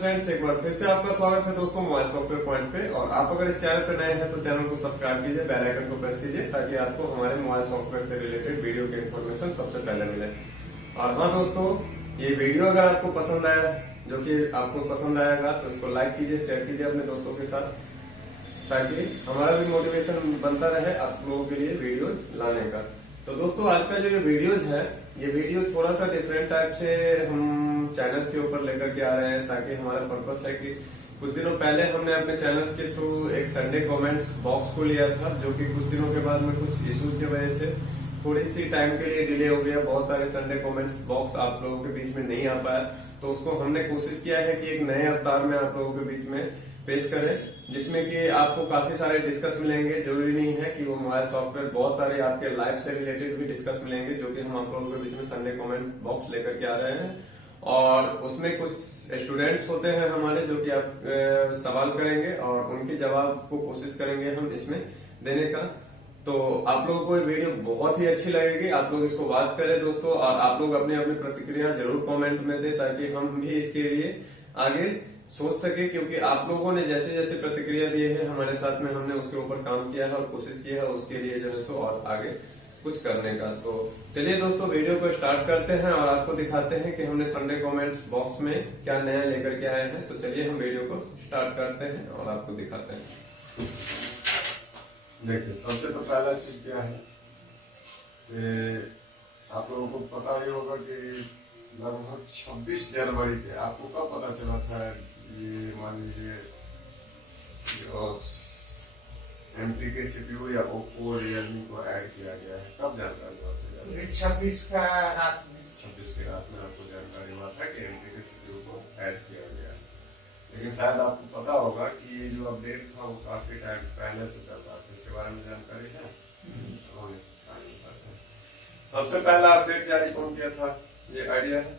Friends, एक बार फिर से आपका स्वागत है दोस्तों मोबाइल सॉफ्टवेयर पॉइंट पे। और आप अगर इस चैनल पे नए हैं तो चैनल को सब्सक्राइब कीजिए, बेल आइकन को प्रेस कीजिए ताकि आपको हमारे मोबाइल सॉफ्टवेयर से रिलेटेड वीडियो की इन्फॉर्मेशन सबसे पहले मिले। और हाँ दोस्तों, ये वीडियो अगर आपको पसंद आया, जो कि आपको पसंद आएगा, तो इसको लाइक कीजिए, शेयर कीजिए अपने दोस्तों के साथ, ताकि हमारा भी मोटिवेशन बनता रहे आप लोगों के लिए वीडियो लाने का। तो दोस्तों, आज का जो ये वीडियोज है, ये वीडियो थोड़ा सा डिफरेंट टाइप से हम चैनल्स के ऊपर लेकर के आ रहे हैं, ताकि हमारा पर्पस है कि कुछ दिनों पहले हमने अपने चैनल्स के थ्रू एक संडे कमेंट्स बॉक्स को लिया था, जो कि कुछ दिनों के बाद में कुछ इश्यूज की वजह से थोड़ी सी टाइम के लिए डिले हो गया। बहुत सारे संडे कमेंट्स बॉक्स आप लोगों के बीच में नहीं आ पाया, तो उसको हमने कोशिश किया है कि एक नए अवतार में आप लोगों के बीच में पेश करें, जिसमें कि आपको काफी सारे डिस्कस मिलेंगे। जरूरी नहीं है कि वो मोबाइल सॉफ्टवेयर, बहुत सारे आपके लाइफ से रिलेटेड भी डिस्कस मिलेंगे, जो कि हम आप लोगों के बीच में संडे कमेंट बॉक्स लेकर के आ रहे हैं। और उसमें कुछ स्टूडेंट्स होते हैं हमारे, जो कि आप सवाल करेंगे और उनके जवाब को कोशिश करेंगे हम इसमें देने का। तो आप लोगों को ये वीडियो बहुत ही अच्छी लगेगी, आप लोग इसको वॉच करें दोस्तों, और आप लोग अपनी अपनी प्रतिक्रिया जरूर कमेंट में दें, ताकि हम भी इसके लिए आगे सोच सके। क्योंकि आप लोगों ने जैसे जैसे प्रतिक्रिया दी है हमारे साथ में, हमने उसके ऊपर काम किया है और कोशिश की है उसके लिए जो है सो और आगे कुछ करने का। तो चलिए दोस्तों, वीडियो को स्टार्ट करते हैं और आपको दिखाते हैं कि हमने संडे कमेंट्स बॉक्स में क्या नया लेकर के आए हैं। तो चलिए हम वीडियो को स्टार्ट करते हैं और आपको दिखाते हैं। देखिए, सबसे तो पहला चीज क्या है कि आप लोगों को पता ही होगा कि लगभग 26 जनवरी के, आपको कब पता चला था ये, मान लीजिए एमटी के सीपीयू या ओप्पो रियलमी को ऐड किया गया है, कब जानकारी हुआ? 26 का रात में, 26 की रात में आपको जानकारी हुआ था कि एमटी के सीपीयू को ऐड किया गया है। लेकिन शायद आपको पता होगा कि ये जो अपडेट था वो काफी टाइम पहले से चल रहा था। इसके बारे में जानकारी है? सबसे पहला अपडेट जारी कौन किया था, ये आइडिया है?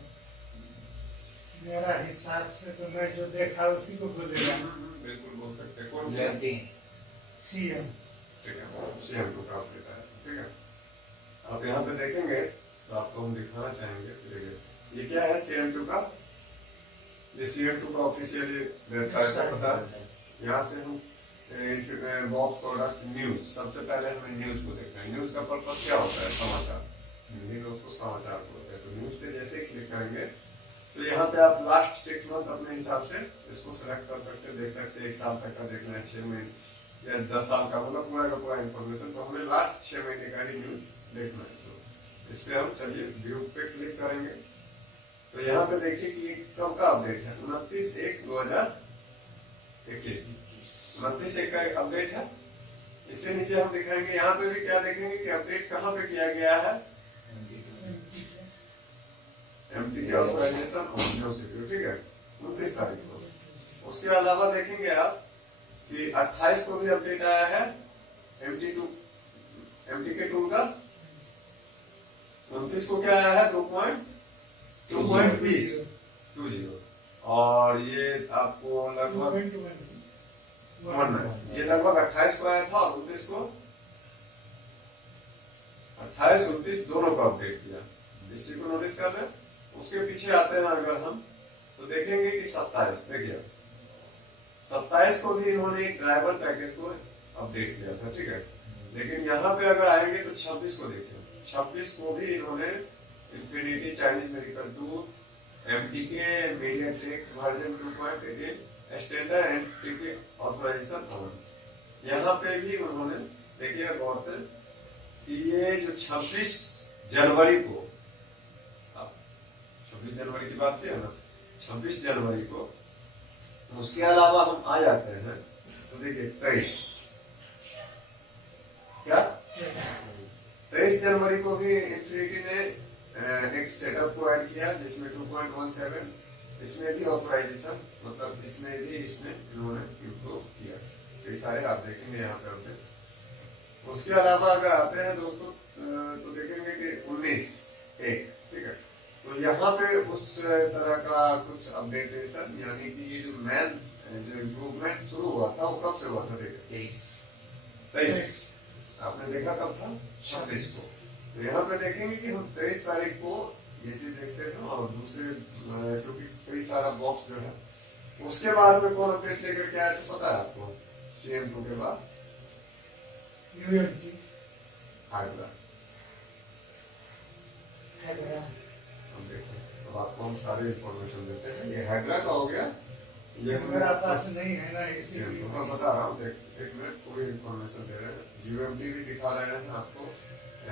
मेरा हिसाब से तो मैं जो देखा उसी को बोलेगा। बिल्कुल बोल सकते हैं। कौन किया? सीएम। ठीक है, सीएम को काम देता है। ठीक है, आप यहाँ पे देखेंगे तो आपको हम दिखाना चाहेंगे। देखिए, ये क्या है CM2 का? ये CM2 का ऑफिशियल वेबसाइट है, पता है? यहाँ से हम बहुत प्रोडक्ट न्यूज, सबसे पहले हमें न्यूज को देखना है। न्यूज का पर्पस क्या होता है? समाचार, हिंदी में उसको समाचार बोलते हैं। तो न्यूज पे जैसे ही क्लिक करेंगे तो यहाँ पे आप लास्ट 6 मंथ अपने हिसाब से इसको सिलेक्ट कर सकते हैं, देख सकते हैं। 1 साल तक का देखना है, 6 महीने या 10 साल का, मतलब पूरा का पूरा इन्फॉर्मेशन। तो हमें लास्ट 6 महीने का ही न्यूज देखना है। तो इस पे हम चलिए व्यू पे क्लिक करेंगे। तो यहाँ पे देखिए कि कब का अपडेट है, 29/1/2021, 29/1 का अपडेट है। इससे नीचे हम दिखाएंगे, यहाँ पे भी क्या देखेंगे कि अपडेट कहाँ पे किया गया है, एमटी के ऑथराइजेशन और जियो सिक्योर। ठीक है, 29 तारीख को। उसके अलावा देखेंगे आप कि 28 को भी अपडेट आया है एमटी के टूल का। 29 को क्या आया है, 2.20, और ये आपको लगभग ये लगभग 28 को आया था और 29 को, 28-29 दोनों का अपडेट किया। इस चीज को नोटिस कर रहे हैं। उसके पीछे आते हैं अगर हम, तो देखेंगे कि 27, देखिए 27 को भी इन्होंने एक ड्राइवर पैकेज को अपडेट किया था। ठीक है, लेकिन यहाँ पे अगर आएंगे तो 26 को देखिए, 26 को भी इन्होंने infinity Chinese medical 2 MTK MediaTek version 2.18 standard MTK authorization on. यहाँ पे भी उन्होंने, देखिए गौर से, कि ये जो 26 जनवरी को, 26 जनवरी की बात किया ना, 26 जनवरी को। उसके अलावा हम आ जाते हैं तो देखिए 23, क्या 23 जनवरी को भी इन्फिनिटी ने एक सेटअप को ऐड किया, जिसमें 2.17, इसमें भी ऑथराइजेशन, मतलब इसमें भी इन्होंने इम्प्रूव किया। ये सारे आप देखेंगे यहाँ पे अपडेट। उसके अलावा अगर आते हैं दोस्तों तो देखेंगे कि 19/1, ठीक है, तो यहाँ पे उस तरह का कुछ अपडेटेशन, यानी कि ये जो इम्प्रूवमेंट शुरू हुआ था वो कब से हुआ था? देखिए 23 आपने देखा कब था? 26 को। तो यहाँ पे देखेंगे कि हम 23 तारीख को ये चीज देखते हैं। और दूसरे, क्योंकि कई सारा बॉक्स जो है उसके बाद में कौन अपडेट लेकर के आया तो पता है आपको? CM2 के बाद UMT हाइड्रा। हैदरा। हम देखते हैं तो आपको हम सारी इंफॉर्मेशन देते हैं। ये हाइड्रा का हो गया, ये मेरा पास नहीं है ना, इसीलिए मैं बता रहा हूँ। एक मिनट, पूरी इंफॉर्मेशन दे रहे हैं। UMT भी दिखा रहे हैं आपको,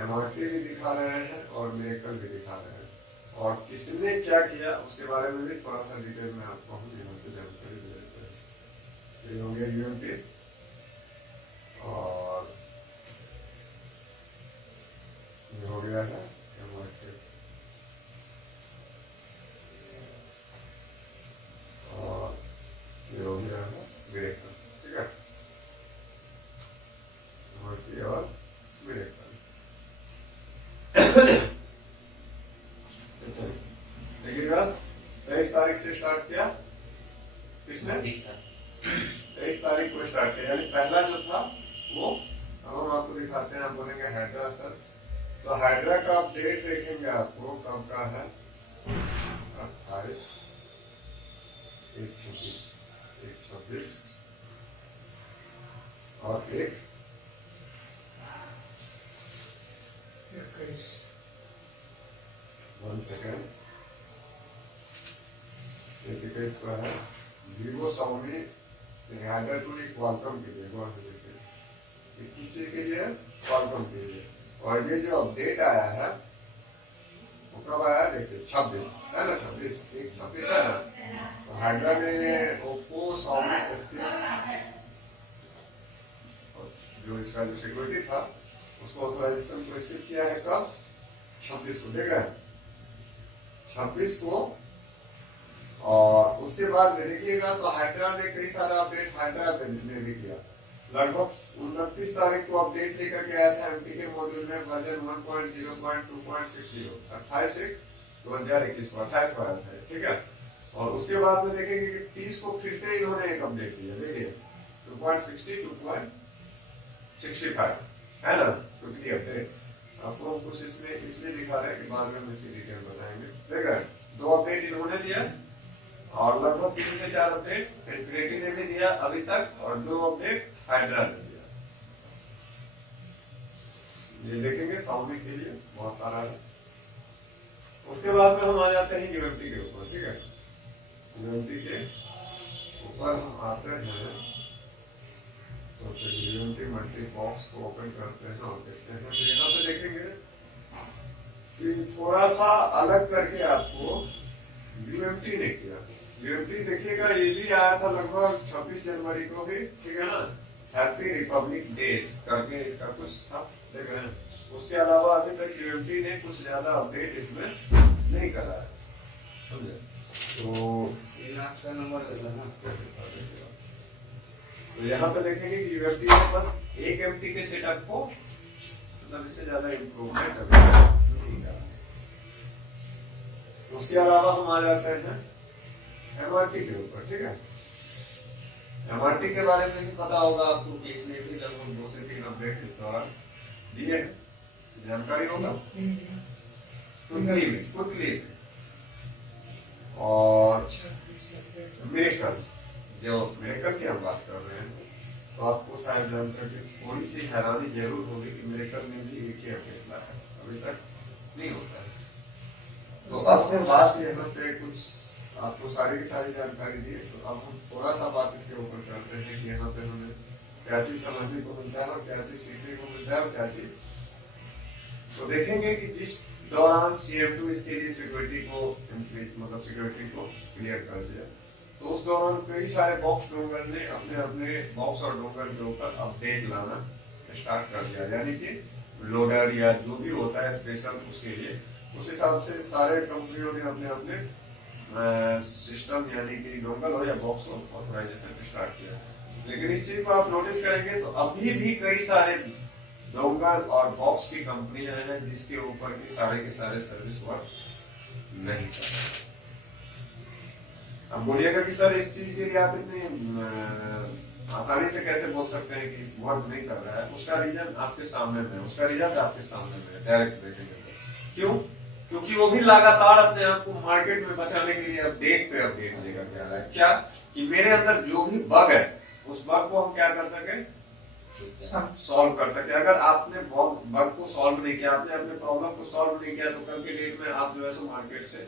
MRT भी दिखा रहे हैं और मिरेकल भी दिखा रहे हैं, और किसने क्या किया उसके बारे में भी थोड़ा सा डिटेल में आपको हम यहाँ से जानकारी दे देते हैं। ये हो गया UMT, और ये हो गया है MRT, और ये हो गया है मिरेकल। ठीक है, MRT और मिरेकल। देखिएगा 23 तारीख से स्टार्ट किया, किसने? 23 तारीख को स्टार्ट किया, यानी पहला जो था वो अब हम आपको दिखाते हैं। आप बोलेंगे हाइड्रा सर, तो हाइड्रा का अपडेट देखेंगे आपको कब का है, 28 1/26 और 21 1 सेकेंड, 21 को है Vivo Xiaomi Hydra two Qualcomm के लिए, गौर से देखिए किसी के लिए, क्वालकॉम के लिए। और ये जो अपडेट आया है वो कब आया देखिए, 26 है ना, 26 है ना। तो हाइड्रा में ओप्पो Xiaomi जो इसका जो सिक्योरिटी था उसको ऑथराइजेशन को स्किप किया है कब, 26 को, देख रहे हैं 26 को। और उसके बाद में देखिएगा तो हाइड्रा ने कई सारा अपडेट हाइड्रा ने भी किया। लगभग 29 तारीख को अपडेट लेकर के आया था MTK मॉड्यूल में वर्जन 1.0.2.60, 28/1/2021 को 28 को आया था। ठीक है, और उसके बाद में देखेंगे कि 30 को फिर से इन्होंने एक अपडेट दिया, देखिए 2.60 2.65 है ना, क्विकली अपडेट। आपको कुछ इसमें इसलिए दिखा रहे हैं कि बाद में हम इसकी डिटेल बताएंगे। देख रहे हैं 2 अपडेट इन्होंने दिया, और लगभग 3 से 4 अपडेट इन्फिनिटी ने भी दिया अभी तक, और 2 अपडेट हाइड्रा ने दिया। ये देखेंगे Xiaomi के लिए बहुत आ रहा है। उसके बाद में हम आ जाते हैं UMT के ऊपर। ठीक है, UMT के ऊपर हम आते हैं तो UMT मल्टी बॉक्स को ओपन करते हैं और देखते हैं। तो यहाँ पे देखेंगे कि थोड़ा सा अलग करके आपको UMT ने किया। UMT देखिएगा ये भी आया था लगभग 26 जनवरी को भी, ठीक है ना, हैप्पी रिपब्लिक डेज करके इसका कुछ था, देख रहे हैं। उसके अलावा अभी तक UMT ने कुछ ज्यादा अपडेट इसमें नहीं करा है, समझे। तो नंबर देना, तो यहाँ पे देखेंगे कि UMT ने बस एक MT के सेटअप को, मतलब इससे ज्यादा इम्प्रूवमेंट अभी नहीं करा। उसके अलावा हम आ जाते हैं MRT के ऊपर। ठीक है, MRT के बारे में भी पता होगा आपको कि इसने भी लगभग 2 से 3 अपडेट इस दौरान दिए हैं, जानकारी होगा क्विकली। और मिरेकल, जो मिरेकल की हम बात कर रहे हैं, तो आपको शायद जानकर के थोड़ी सी हैरानी जरूर होगी कि मिरेकल में भी एक ही अपडेट लाया है, अभी तक नहीं होता है। तो अब से लास्ट यहाँ पे कुछ आपको सारी की सारी जानकारी दी। तो अब हम थोड़ा सा बात इसके ऊपर करते हैं कि यहाँ पे हमें क्या चीज समझने को मिलता है और क्या चीज सीखने को मिलता है और क्या चीज। तो देखेंगे कि जिस दौरान CM2 इसके लिए सिक्योरिटी को मतलब सिक्योरिटी को क्लियर कर दिया, तो उस दौरान कई सारे बॉक्स डोंगर ने अपने अपने बॉक्स और डोंगर के ऊपर अपडेट लाना स्टार्ट कर दिया, यानी कि लोडर या जो भी होता है स्पेशल उसके लिए, उस हिसाब से सारे कंपनियों ने अपने अपने सिस्टम यानी कि डोंगल हो या बॉक्स हो ऑथराइजेशन स्टार्ट किया। लेकिन इस चीज को आप नोटिस करेंगे तो अभी भी कई सारे डोंगल और बॉक्स की कंपनियां हैं जिसके ऊपर की सारे सर्विस वर्क नहीं कर रहे। अब बोलिएगा कि सर इस चीज के लिए आप इतनी आसानी से कैसे बोल सकते हैं कि वर्क नहीं कर रहा है। उसका रीजन आपके सामने में है, उसका रिजल्ट आपके सामने में है, डायरेक्ट देखेंगे। क्यों? क्योंकि वो भी लगातार अपने आप को मार्केट में बचाने के लिए अपडेट पे अपडेट लेकर के आ रहा है। क्या कि मेरे अंदर जो भी बग है उस बग को हम क्या कर सके, सॉल्व कर सके। अगर आपने बग को सॉल्व नहीं किया, आपने अपने प्रॉब्लम को सॉल्व नहीं किया, तो कल के डेट में आप जो है सो मार्केट से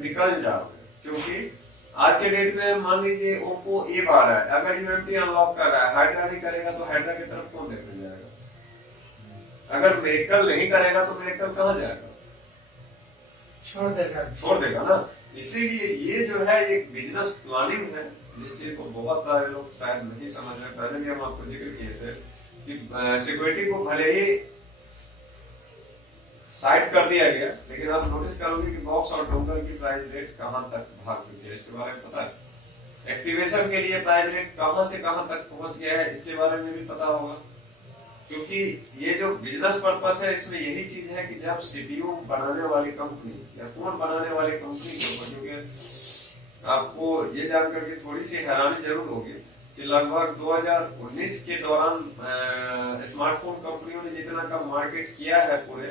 निकल जाओगे। क्योंकि आज के डेट में मान लीजिए ओप्पो ए आ रहा है, अगर यूएमटी अनलॉक कर रहा है, हाइड्रा नहीं करेगा तो हाइड्रा की तरफ कौन देखने जाएगा? अगर मिरेकल नहीं करेगा तो मिरेकल कहाँ जाएगा? छोड़ देगा ना। इसीलिए ये जो है एक बिजनेस प्लानिंग है, जिस चीज को बहुत सारे लोग शायद नहीं समझ रहे। पहले भी हम आपको जिक्र किए थे कि सिक्योरिटी को भले ही साइड कर दिया गया, लेकिन आप नोटिस करोगे कि बॉक्स और डोंगल की प्राइस रेट कहां तक भाग चुकी है, इसके बारे में पता है। एक्टिवेशन के लिए प्राइस रेट कहां से कहां तक पहुंच गया है, इसके बारे में भी पता होगा। क्योंकि ये जो बिजनेस पर्पस है, इसमें यही चीज है कि जब सीपीयू बनाने वाली कंपनी या फोन बनाने वाली कंपनी के ऊपर, क्योंकि आपको ये जानकर के थोड़ी सी हैरानी जरूर होगी कि लगभग 2019 के दौरान स्मार्टफोन कंपनियों ने जितना का मार्केट किया है पूरे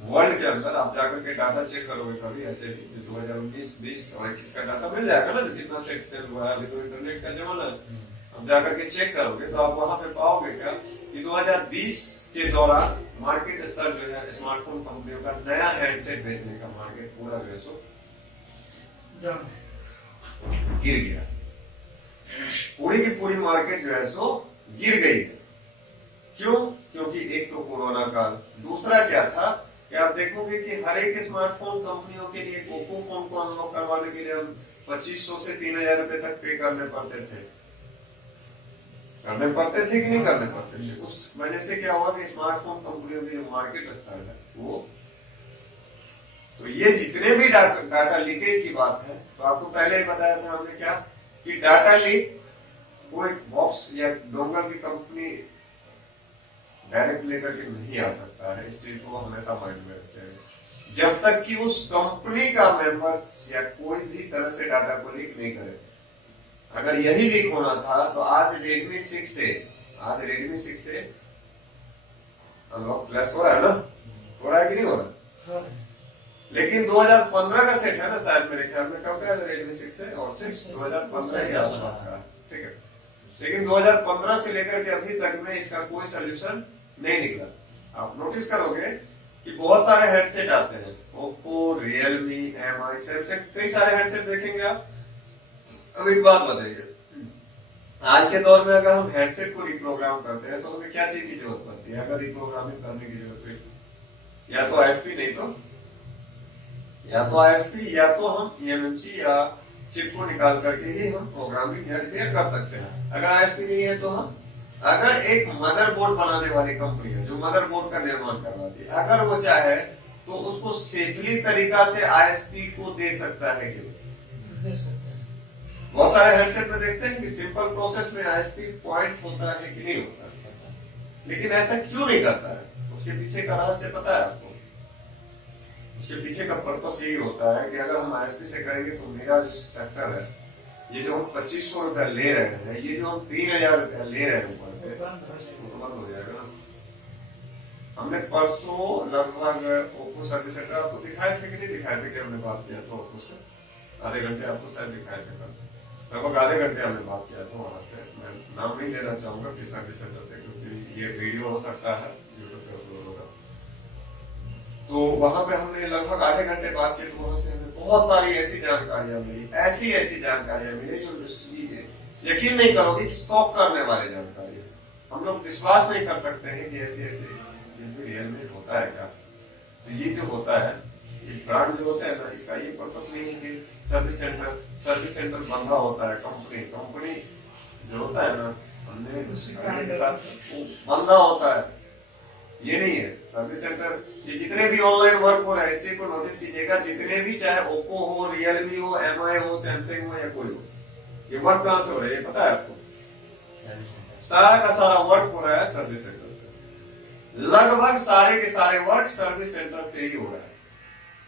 वर्ल्ड के अंदर, आप जाकर के डाटा चेक करोगे कभी ऐसे 2019, 20 और 21 का डाटा मिल जाएगा ना, जो कितना सेल हुआ है। अभी तो इंटरनेट का जमाना है, आप जाकर के चेक करोगे तो आप वहां पे पाओगे क्या कि 2020 के दौरान मार्केट स्तर जो है स्मार्टफोन कंपनियों का नया हैंडसेट बेचने का मार्केट पूरा जो है सो गिर गया। पूरी की पूरी मार्केट जो है सो गिर गई है। क्यों? क्योंकि एक तो कोरोना काल, दूसरा क्या था कि आप देखोगे कि हर एक स्मार्टफोन कंपनियों के लिए ओप्पो फोन को अनलॉक करवाने के लिए हम 2500 से 3000 रुपए तक पे करने पड़ते थे कि नहीं करने पड़ते थे। उस वजह से क्या हुआ कि स्मार्टफोन कंपनियों की जो मार्केट स्तर है वो, तो ये जितने भी डाटा लीकेज की बात है, तो आपको पहले ही बताया था हमने क्या कि डाटा लीक कोई बॉक्स या डोंगल की कंपनी डायरेक्ट लेकर के नहीं आ सकता है। इस चीज को हमेशा माइंड में रखते हैं, जब तक कि उस कंपनी का मेंबर या कोई भी तरह से डाटा को लीक नहीं करे। अगर यही लीक होना था तो आज रेडमी 6 से अनलॉक फ्लैश हो रहा है ना, हो रहा है कि नहीं हो रहा? लेकिन 2015 का सेट है ना, शायद मेरे ख्याल में कब का रेडमी 6 है और 6 2015 के आसपास का, ठीक है। लेकिन 2015 से लेकर के अभी तक में इसका कोई सोल्यूशन नहीं निकला। आप नोटिस करोगे कि बहुत सारे हेडसेट आते हैं, ओप्पो, रियलमी, एमआई, सैमसंग, कई सारे हेडसेट देखेंगे आप। अब एक बात बताइए, आज के दौर में अगर हम हेडसेट को रिप्रोग्राम करते हैं तो हमें क्या चीज की जरूरत पड़ती है? अगर रिप्रोग्रामिंग करने की जरूरत है, या तो आईएसपी, नहीं तो या तो आईएसपी, या तो हम ईएमएमसी या चिप को निकाल करके ही हम प्रोग्रामिंग या रिपेयर कर सकते हैं। अगर आईएसपी नहीं है तो हम, अगर एक मदरबोर्ड बनाने वाली कंपनी है जो मदरबोर्ड का निर्माण करवाती है, अगर वो चाहे तो उसको सेफली तरीका से आईएसपी को दे सकता है क्यों? दे सकते हैं। बहुत सारे हेडसेट में देखते हैं कि सिंपल प्रोसेस में आईएसपी पॉइंट होता है कि नहीं होता, लेकिन ऐसा क्यों नहीं करता है? उसके पीछे का रहस्य पता है आपको? उसके पीछे का पर्पस यही होता है कि अगर हम आईएसपी से करेंगे तो मेरा जो सेक्टर है, ये जो हम 2500 रुपया ले रहे हैं, ये जो हम 3000 रुपया ले रहे हैं ऊपर से, वो तो बंद हो जाएगा ना। हमने परसों लगभग ओप्पो सर्विस सेंटर आपको दिखाए थे कि नहीं दिखाए थे कि हमने बात किया था ओप्पो से? आधे घंटे आपको शायद दिखाए थे, लगभग आधे घंटे हमने बात किया था वहां से। मैं नाम नहीं लेना चाहूंगा किस सर्विस सेंटर थे, क्योंकि ये वीडियो हो सकता है यूट्यूब पे अपलोड होगा। तो वहां पे हमने लगभग आधे घंटे बात की, तो वहां से हमें बहुत सारी ऐसी जानकारियां मिली, ऐसी जानकारियां मिली जो यकीन नहीं करोगे कि शॉक करने वाली जानकारी है। हम लोग विश्वास नहीं कर सकते हैं कि ऐसी जिनमें रियल में होता है क्या। तो ये जो होता है, ये ब्रांड जो होता है ना, इसका ये पर्पस नहीं है कि सर्विस सेंटर बंधा होता है। कंपनी जो होता है ना, हमने के साथ वो बंधा होता है, ये नहीं है। सर्विस सेंटर, ये जितने भी ऑनलाइन वर्क हो रहा है, इस चीज को नोटिस कीजिएगा, जितने भी चाहे ओप्पो हो, रियलमी हो, एमआई हो, सैमसंग हो या कोई हो, ये वर्क कहां से हो रहा है ये पता है आपको? सारा का सारा वर्क हो रहा है सर्विस सेंटर से। लगभग सारे के सारे वर्क सर्विस सेंटर से ही हो रहा है।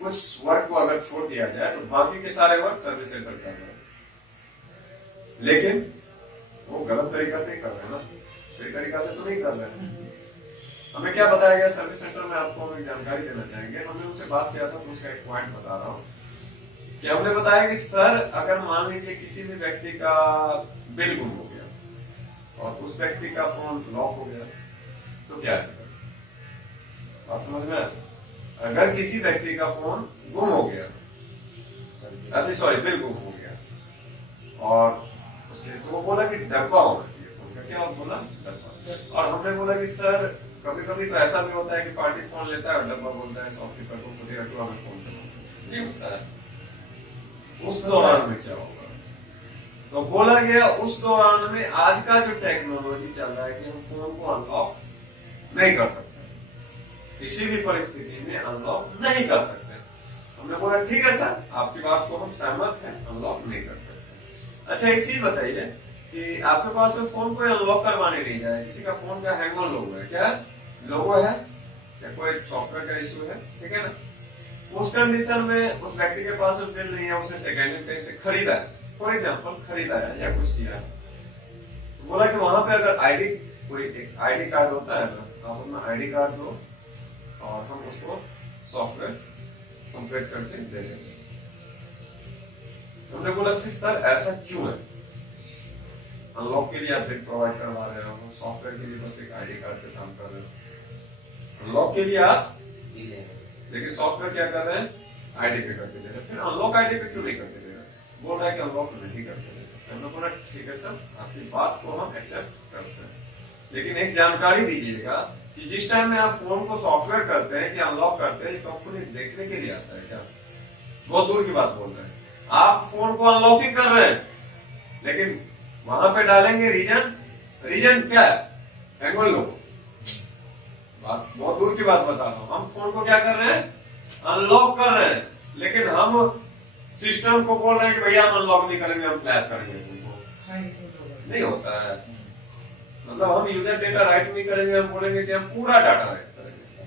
कुछ वर्क को अगर छोड़ दिया जाए तो बाकी के सारे वर्क सर्विस सेंटर कर रहे हैं, लेकिन वो गलत तरीका से कर रहे हैं ना, सही तरीका से तो नहीं कर रहे हैं। हमें क्या बताया गया सर्विस सेंटर में, आपको हम एक जानकारी देना चाहेंगे। हमने उनसे बात किया था तो उसका एक पॉइंट बता रहा हूँ कि हमने बताया कि सर अगर मान लीजिए किसी भी व्यक्ति का बिल गुम हो गया और उस व्यक्ति का फोन लॉक हो गया तो क्या करें? बात समझ में आया? अगर किसी व्यक्ति का फोन गुम हो गया, अरे सॉरी बिल गुम हो गया और उसके तो वो बोला कि डब्बा होना चाहिए फोन का, क्या बोला? डब्बा। और हमने बोला कि सर कभी कभी तो ऐसा भी होता है कि पार्टी फोन लेता है और डब्बा बोलता है शॉपकीपर को खुद ही रखवा में फोन से नहीं होता है। उस दौरान में क्या होगा? तो बोला गया उस दौरान में आज का जो टेक्नोलॉजी चल रहा है कि हम फोन को अनलॉक नहीं कर सकते, किसी भी परिस्थिति में अनलॉक नहीं कर सकते। हमने बोला ठीक है सर, आपकी बात को हम सहमत हैं, अनलॉक नहीं कर सकते। अच्छा एक चीज बताइए कि आपके पास में फोन कोई अनलॉक करवाने नहीं जाए, किसी का फोन का हैंग ऑन लोगो है, क्या लोगो है या कोई सॉफ्टवेयर का इशू है, ठीक है ना? उस कंडीशन में उस व्यक्ति के पास में बिल नहीं है, उसने सेकेंड हैंड कहीं से खरीदा है, फॉर एग्जाम्पल खरीदा है या कुछ किया है, तो बोला कि वहां पे अगर आईडी कोई एक आईडी कार्ड होता है ना, आप अपना आईडी कार्ड दो और हम उसको सॉफ्टवेयर कंप्लीट करके दे देंगे। हमने बोला कि सर ऐसा क्यों है? अनलॉक के लिए आप बिल प्रोवाइड करवा रहे हो, सॉफ्टवेयर के लिए बस एक आईडी कार्ड पे काम कर रहे हो। अनलॉक के लिए आप लेकिन सॉफ्टवेयर क्या कर रहे हैं? आईडी पे करके दे रहे हैं। फिर अनलॉक आईडी पे क्यों नहीं करके दे रहे? बोल रहा है कि अनलॉक नहीं करके दे सकते। हमने बोला ठीक है सर, आपकी बात को हम एक्सेप्ट करते हैं, लेकिन एक जानकारी दीजिएगा कि जिस टाइम में आप फोन को सॉफ्टवेयर करते हैं कि अनलॉक करते हैं, ये कंपनी देखने के लिए आता है क्या? बहुत दूर की बात बोल रहे हैं। आप फोन को अनलॉक ही कर रहे हैं, लेकिन वहां पे डालेंगे रीजन क्या है? हैंगल लोगो। बात बहुत दूर की बात बता रहा हूं। हम फोन को क्या कर रहे हैं? अनलॉक कर रहे हैं, लेकिन हम सिस्टम को बोल रहे हैं कि भैया हम अनलॉक नहीं करेंगे, हम फ्लैश करेंगे तुमको। नहीं होता है। मतलब हम यूजर डेटा राइट नहीं करेंगे, हम बोलेंगे कि हम पूरा डाटा राइट करेंगे।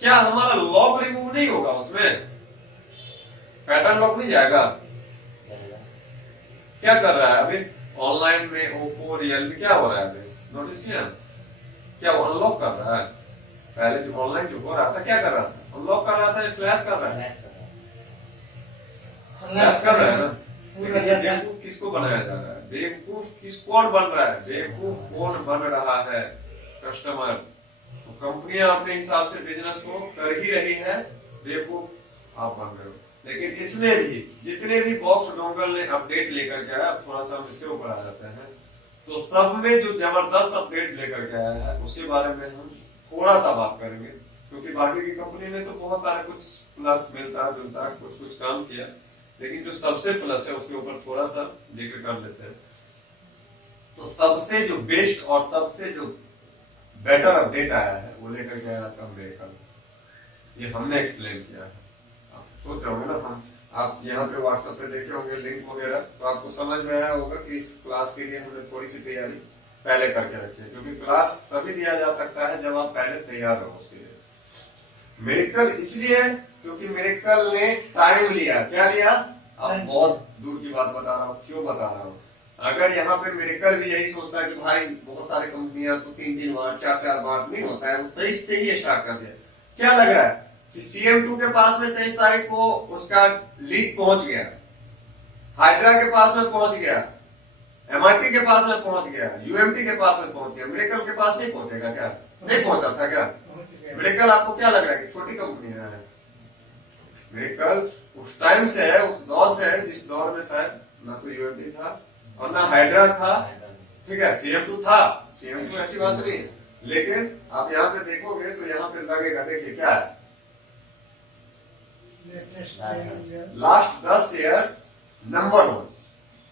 क्या हमारा लॉक रिमूव नहीं होगा? उसमें पैटर्न लॉक नहीं जाएगा? क्या कर रहा है अभी ऑनलाइन में ओप्पो रियलमी क्या हो रहा है अभी? नोटिस किया? क्या वो अनलॉक कर रहा है? पहले जो ऑनलाइन जो हो रहा था क्या कर रहा था? अनलॉक कर रहा था, फ्लैश कर रहा है? फ्लैश कर रहा है ना। लेकिन ये बेवकूफ किसको बनाया जा रहा है? बेवकूफ कौन बन रहा है? बेवकूफ कौन बन रहा है? कस्टमर। तो कंपनियां अपने हिसाब से बिजनेस को कर ही रही है, बेवकूफ आप बन रहे हो। लेकिन इसमें भी जितने भी बॉक्स डोंगल ने अपडेट लेकर के आया, अब थोड़ा सा हम इसके ऊपर आ जाते हैं, तो सब में जो जबरदस्त अपडेट लेकर के आया है उसके बारे में हम थोड़ा सा बात करेंगे, क्योंकि बाकी की कंपनी ने तो बहुत सारे कुछ प्लस मिलता जुलता कुछ काम किया, लेकिन जो सबसे प्लस है उसके ऊपर थोड़ा सा जिक्र कर लेते हैं। तो सबसे जो बेस्ट और सबसे जो बेटर अपडेट आया है वो लेकर के आया था मेरेकल। ये हमने एक्सप्लेन किया है। आप सोच रहे होंगे ना, हम आप यहाँ पे व्हाट्सएप पे देखे होंगे लिंक वगैरह, तो आपको समझ में आया होगा कि इस क्लास के लिए हमने थोड़ी सी तैयारी पहले करके रखी है, क्योंकि क्लास तभी दिया जा सकता है जब आप पहले तैयार हो उसके लिए। मेरेकल इसलिए क्योंकि मेरेकल ने टाइम लिया। क्या लिया? अब बहुत दूर की बात बता रहा हूँ, क्यों बता रहा हूँ। अगर यहाँ पे मेरेकल भी यही सोचता है कि भाई बहुत सारे कंपनियां तो 3-3 बार 4-4 बार नहीं होता है, वो 23 से ही स्टार्ट कर दिया। क्या लग रहा है कि CM2 के पास में 23 तारीख को उसका लीक पहुंच गया, हाइड्रा के पास में पहुंच गया, MRT के पास में पहुंच गया, UMT के पास में पहुंच गया, मेरेकल के पास नहीं पहुंचेगा क्या? नहीं पहुंचा था क्या? मेरेकल आपको क्या लग रहा है कि छोटी कंपनियां हैं? मेरेकल उस टाइम से है, उस दौर से है जिस दौर में शायद ना तो UMT था और ना हाइड्रा था, ठीक है, CM2 था। CM2 ऐसी बात नहीं है, लेकिन आप यहाँ पे देखोगे तो यहाँ पे लगेगा, देखिए क्या है, लास्ट 10 शेयर नंबर 1।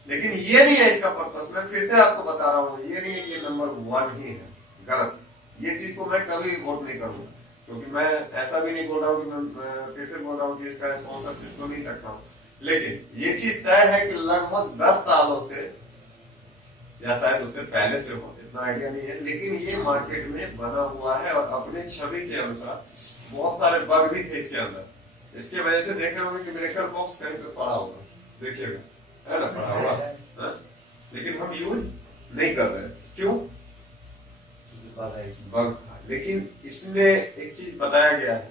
लेकिन ये नहीं है इसका पर्पस। मैं फिर से आपको बता रहा हूँ, ये नहीं है कि नंबर 1 ही है, गलत। ये चीज को मैं कभी भी वोट नहीं करूंगा, क्योंकि मैं ऐसा भी नहीं बोल रहा हूँ कि मैं फिर से बोल रहा हूँ कि इसका स्पॉन्सरशिप तो नहीं रख रहा हूँ, लेकिन ये चीज तय है कि लगभग 10 सालों से या शायद उससे पहले से हो, इतना आइडिया नहीं है, लेकिन ये मार्केट में बना हुआ है और अपने छवि के अनुसार बहुत सारे बग भी थे इसके अंदर। इसकी वजह से देख रहे होंगे कि मेरेकल बॉक्स कहीं पे पड़ा होगा, देखिएगा, है ना, पड़ा हुआ है, लेकिन हम यूज नहीं कर रहे। क्यों? बग था। लेकिन इसमें एक चीज बताया गया है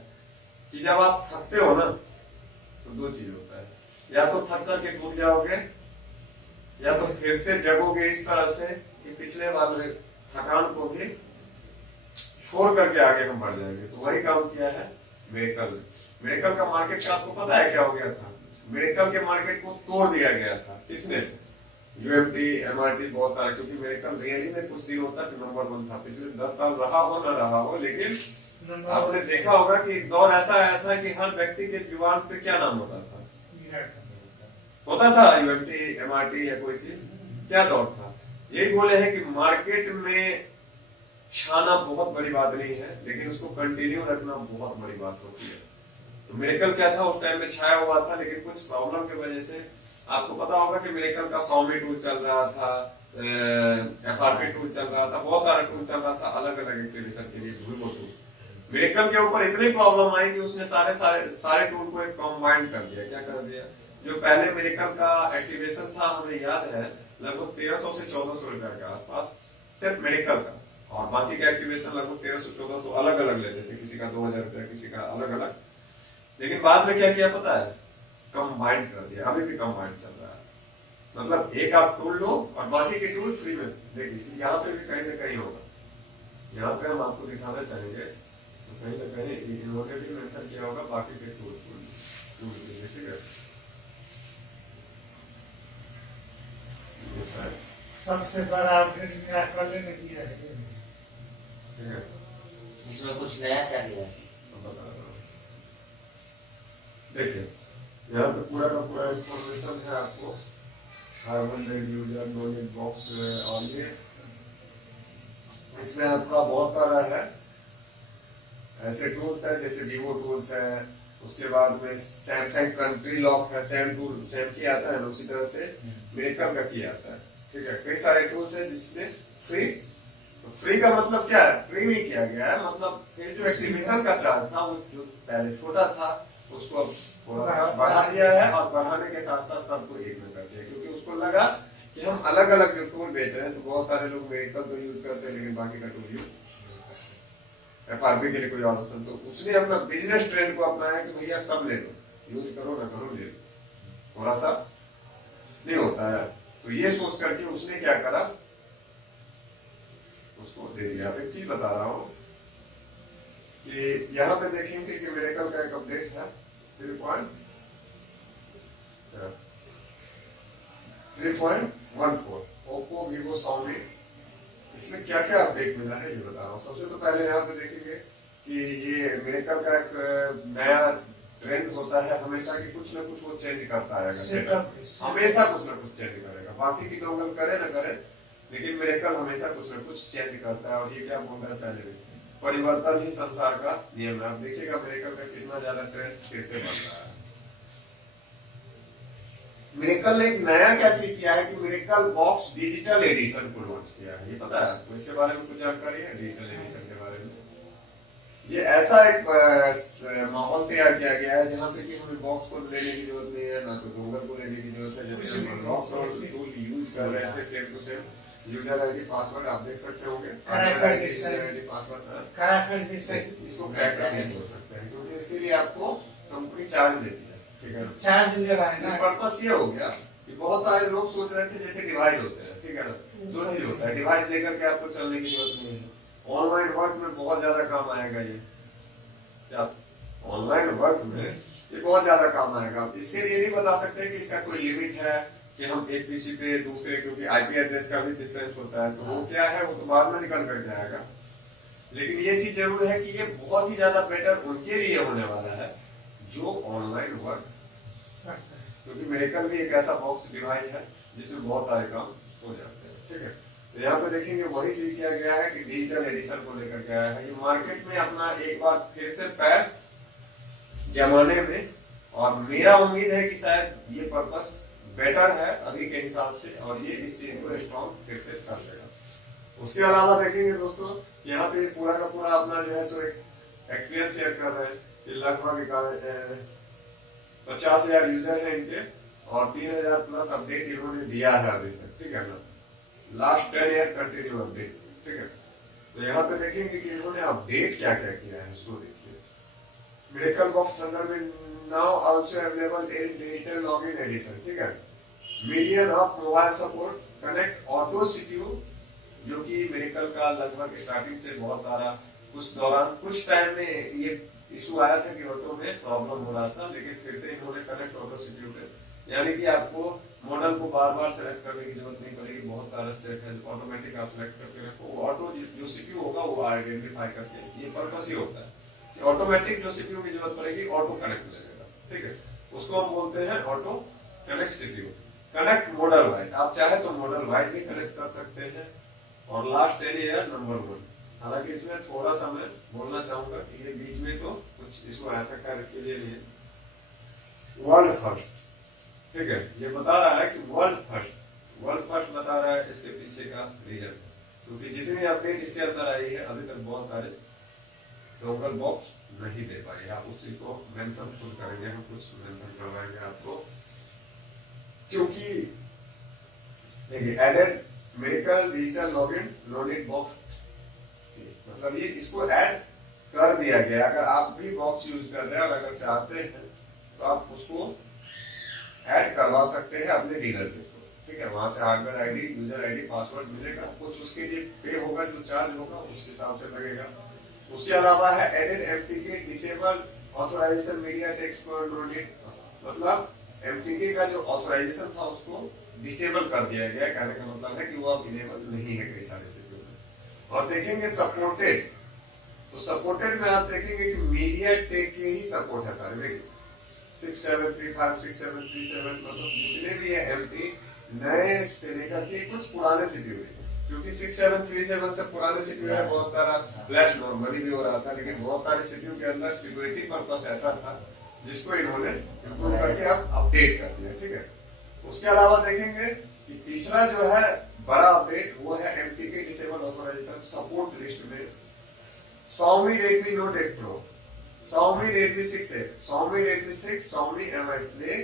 कि जब आप थकते हो ना तो 2 चीज होता है, या तो थक करके टूट जाओगे, या तो फिर से जगोगे इस तरह से कि पिछले वाले थकान को भी छोड़ करके आगे हम बढ़ जाएंगे। तो वही काम किया है मिरेकल ने। मिरेकल का मार्केट का आपको पता है क्या हो गया था? मिरेकल के मार्केट को तोड़ दिया गया था। इसने यूएमटी एमआरटी बहुत सारा, क्योंकि मिरेकल रियली में कुछ दिनों तक नंबर 1 था। पिछले 10 साल रहा हो न रहा हो, लेकिन आपने देखा होगा कि एक दौर ऐसा आया था कि हर व्यक्ति के जुबान पे क्या नाम होता था? होता था यूएमटी एमआरटी या कोई चीज। क्या दौर था? यही बोले हैं कि मार्केट में छाना बहुत बड़ी बात नहीं है, लेकिन उसको कंटिन्यू रखना बहुत बड़ी बात होती है। तो मिरेकल क्या था? उस टाइम में छाया हुआ था, लेकिन कुछ प्रॉब्लम की वजह से आपको पता होगा कि मिरेकल का सॉमी टूल चल रहा था, एफआरपी टूल चल रहा था, बहुत सारा टूल चल रहा था अलग अलग एक्टिवेशन के लिए। टूल मिरेकल के ऊपर इतनी प्रॉब्लम आई कि उसने सारे टूल को एक कंबाइन कर दिया। क्या कर दिया? जो पहले मिरेकल का एक्टिवेशन था, हमें याद है लगभग 1300 से 1400 रुपया के आसपास सिर्फ मिरेकल का, और बाकी का एक्टिवेशन लगभग 1300-1400 अलग अलग लेते थे, किसी का 2000 रुपया, किसी का अलग अलग। लेकिन बाद में क्या किया पता है? कंबाइंड कर दिया। अभी भी कंबाइंड चल रहा है, मतलब एक आप टूल लो और बाकी के टूल फ्री में। देखिए यहाँ पे भी कहीं ना कहीं होगा, यहाँ पे हम आपको दिखाना चाहेंगे, तो कहीं ना कहीं इन्होंने भी मेंशन किया होगा बाकी के टूल ठीक है। सबसे बड़ा अपडेट मेरा कल ने किया है। ठीक है, इसमें कुछ नया क्या दिया है? बता रहा हूँ। देखिए यहाँ पे पूरा का पूरा इंफॉर्मेशन है आपको, हार्मोन यूजर नॉलेज बॉक्स, और ये इसमें आपका बहुत सारा है ऐसे टूल्स है, जैसे वीवो टूल्स है, उसके बाद में सैमसंग कंट्री लॉक है, सैम की आता है ना, उसी तरह से मिरेकल का की आता है। ठीक है, कई सारे टूल्स है जिसमें फ्री का मतलब क्या है? फ्री नहीं किया गया है, मतलब फिर जो एक्टिवेशन का चार्ज था वो जो पहले छोटा था उसको थोड़ा सा बढ़ा दिया है, और बढ़ाने के साथ साथ सबको एक में कर दिया, क्योंकि उसको लगा कि हम अलग अलग जो टूल बेच रहे हैं, तो बहुत सारे लोग मिरेकल तो यूज करते हैं लेकिन बाकी का टूल यूज एफआरपी के लिए कोई और ऑप्शन, तो उसने अपना बिजनेस ट्रेंड को अपनाया कि भैया सब ले लो, यूज करो ना करो ले लो, थोड़ा सा नहीं होता है। तो ये सोच करके उसने क्या करा, उसको दे दिया। अब एक चीज बता रहा हूं कि यहाँ पे देखेंगे कि मिरेकल का एक अपडेट है 3.14 ओप्पो वीवो Xiaomi, इसमें क्या क्या अपडेट मिला है ये बता रहा हूँ। सबसे तो पहले यहाँ पे देखेंगे कि ये मिरेकल का एक नया ट्रेंड होता है हमेशा कि कुछ ना कुछ वो चेंज करता रहेगा, हमेशा कुछ ना कुछ चेंज करेगा। बाकी की डोंगल करे ना करे, लेकिन मिरेकल हमेशा कुछ ना कुछ चेंज करता है। और ये क्या बोल रहा है पहले भी, परिवर्तन ही संसार का नियम है। आप देखिएगा मिरेकल का कितना ज्यादा ट्रेंड फिरते बन रहा है। मिरेकल ने एक नया क्या चीज किया है कि मिरेकल बॉक्स डिजिटल एडिशन को लॉन्च किया है। ये पता है आपको? इसके बारे में कुछ जानकारी है डिजिटल एडिशन के बारे में? ये ऐसा एक माहौल तैयार किया गया है जहाँ पे कि हमें बॉक्स को लेने की जरूरत नहीं है, ना तो डोंगर को लेने की जरूरत है। जैसे हम बॉक्स और टूल यूज कर रहे थे same to same, user ID password आप देख सकते होंगे, पासवर्ड इसको क्रैक करके हो सकते हैं, क्योंकि इसके लिए आपको कंपनी चार्ज देती है। ठीक है, चार्ज ले रहा है ना। पर्पस ये हो गया कि बहुत सारे लोग सोच रहे थे जैसे डिवाइस होते हैं, ठीक है ना, दो चीज होता है, डिवाइस लेकर के आपको चलने की जरूरत नहीं है। ऑनलाइन वर्क में बहुत ज्यादा काम आएगा ये, क्या ऑनलाइन वर्क में ये बहुत ज्यादा काम आएगा। इसके लिए नहीं बता सकते कि इसका कोई लिमिट है कि हम एक पीसी पे दूसरे, क्योंकि आईपी एड्रेस का भी डिफरेंस होता है, तो वो क्या है वो तो बाद में निकल कर जाएगा। लेकिन ये चीज जरूर है कि ये बहुत ही ज्यादा बेटर उनके लिए होने वाला है जो ऑनलाइन वर्क, क्योंकि मिरेकल भी एक ऐसा बॉक्स डिवाइस है जिसमें बहुत सारे काम हो जाते हैं। ठीक है, तो यहाँ पे देखेंगे वही चीज किया गया है कि डिजिटल एडिशन को लेकर के आया है। ये मार्केट में अपना एक बार फिर से पैर जमाने में, और मेरा उम्मीद है कि शायद ये पर्पस बेटर है अभी के हिसाब से, और ये इस चीज को स्ट्रॉन्ग फिर से कर देगा। उसके अलावा देखेंगे दोस्तों, यहाँ पे पूरा का पूरा अपना जो है सो एक एक्सपीरियंस शेयर कर रहे हैं कि लगभग 50,000 यूजर है इनके, और 3,000 प्लस अपडेट इन्होंने दिया है अभी तक। ठीक है ना, लास्ट 10 ईयर कंटिन्यू अपडेट। ठीक है, तो यहाँ पे देखेंगे कि इन्होंने अपडेट क्या क्या किया है, उसको देखिए। Miracle box Thunderbird now also available in digital login edition, ठीक है। Million of mobile support connect auto CPU, जो कि मेडिकल का लगभग स्टार्टिंग से बहुत आ रहा, कुछ टाइम में ये इशू आया था कि ऑटो में प्रॉब्लम हो रहा था, लेकिन फिर से इन्होंने कनेक्ट ऑटो सीपीयू पे, यानी कि आपको मॉडल को बार बार सेलेक्ट करने की जरूरत नहीं पड़ेगी। बहुत सारा स्टेप है, ऑटोमेटिक आप सेलेक्ट करके रखो, ऑटो जो सीपीयू होगा वो आइडेंटिफाई करके, ये पर्पस ही होता है कि ऑटोमेटिक जो सीपीयू की जरूरत पड़ेगी ऑटो कनेक्ट लगेगा, ठीक है। उसको हम बोलते हैं auto connect CPU. Connect model wise, आप चाहे तो मॉडल वाइज भी कनेक्ट कर सकते हैं। और लास्ट 10 ईयर नंबर 1। हालांकि इसमें थोड़ा सा मैं बोलना चाहूंगा कि ये बीच में तो कुछ इशू आया था, खैर इसके लिए नहीं है। वर्ल्ड फर्स्ट, ठीक है, ये बता रहा है कि वर्ल्ड फर्स्ट बता रहा है। इसके पीछे का रीजन, क्योंकि जितनी अपडेट इसके अंदर आई है अभी तक बहुत सारे लोकल बॉक्स नहीं दे पाए। आप उस चीज को मेंशन खुद करेंगे, हम कुछ मेंशन करवाएंगे आपको, क्योंकि देखिए added medical digital login login box, मतलब ये इसको ऐड कर दिया गया। अगर आप भी बॉक्स यूज कर रहे हैं और अगर चाहते हैं तो आप उसको ऐड करवा सकते हैं अपने डीलर के थ्रू, ठीक है। वहां से hardware ID, user ID, password मिलेगा, कुछ उसके लिए पे होगा, जो चार्ज होगा उस हिसाब से लगेगा। उसके अलावा है added MTK disable authorization media text पर नो नीड, मतलब एमटीके का जो ऑथराइजेशन था उसको डिसेबल कर दिया गया। कहने का मतलब है कि वो अब इनेबल नहीं है कई सारे सीपीयू में। और देखेंगे सपोर्टेड, तो सपोर्टेड में आप देखेंगे कि मीडिया टेक के ही सपोर्ट है सारे। देखिए 6735, 6737, मतलब जितने भी है एमटी नए से लेकर के कुछ पुराने सीपीयू है, क्योंकि 6737 से पुराने सीपीयू है, बहुत सारा फ्लैश नॉर्मली भी हो रहा था, लेकिन बहुत सारे सीपीयू के अंदर सिक्योरिटी पर्पस ऐसा था जिसको इन्होंने इम्प्रूव करके अब अपडेट कर दिया, ठीक है। उसके अलावा देखेंगे कि तीसरा जो है बड़ा अपडेट वो है MTK disable authorization support list में Xiaomi Redmi Note 8 Pro, Xiaomi Redmi 6A, Xiaomi Redmi 6, Xiaomi Mi Play,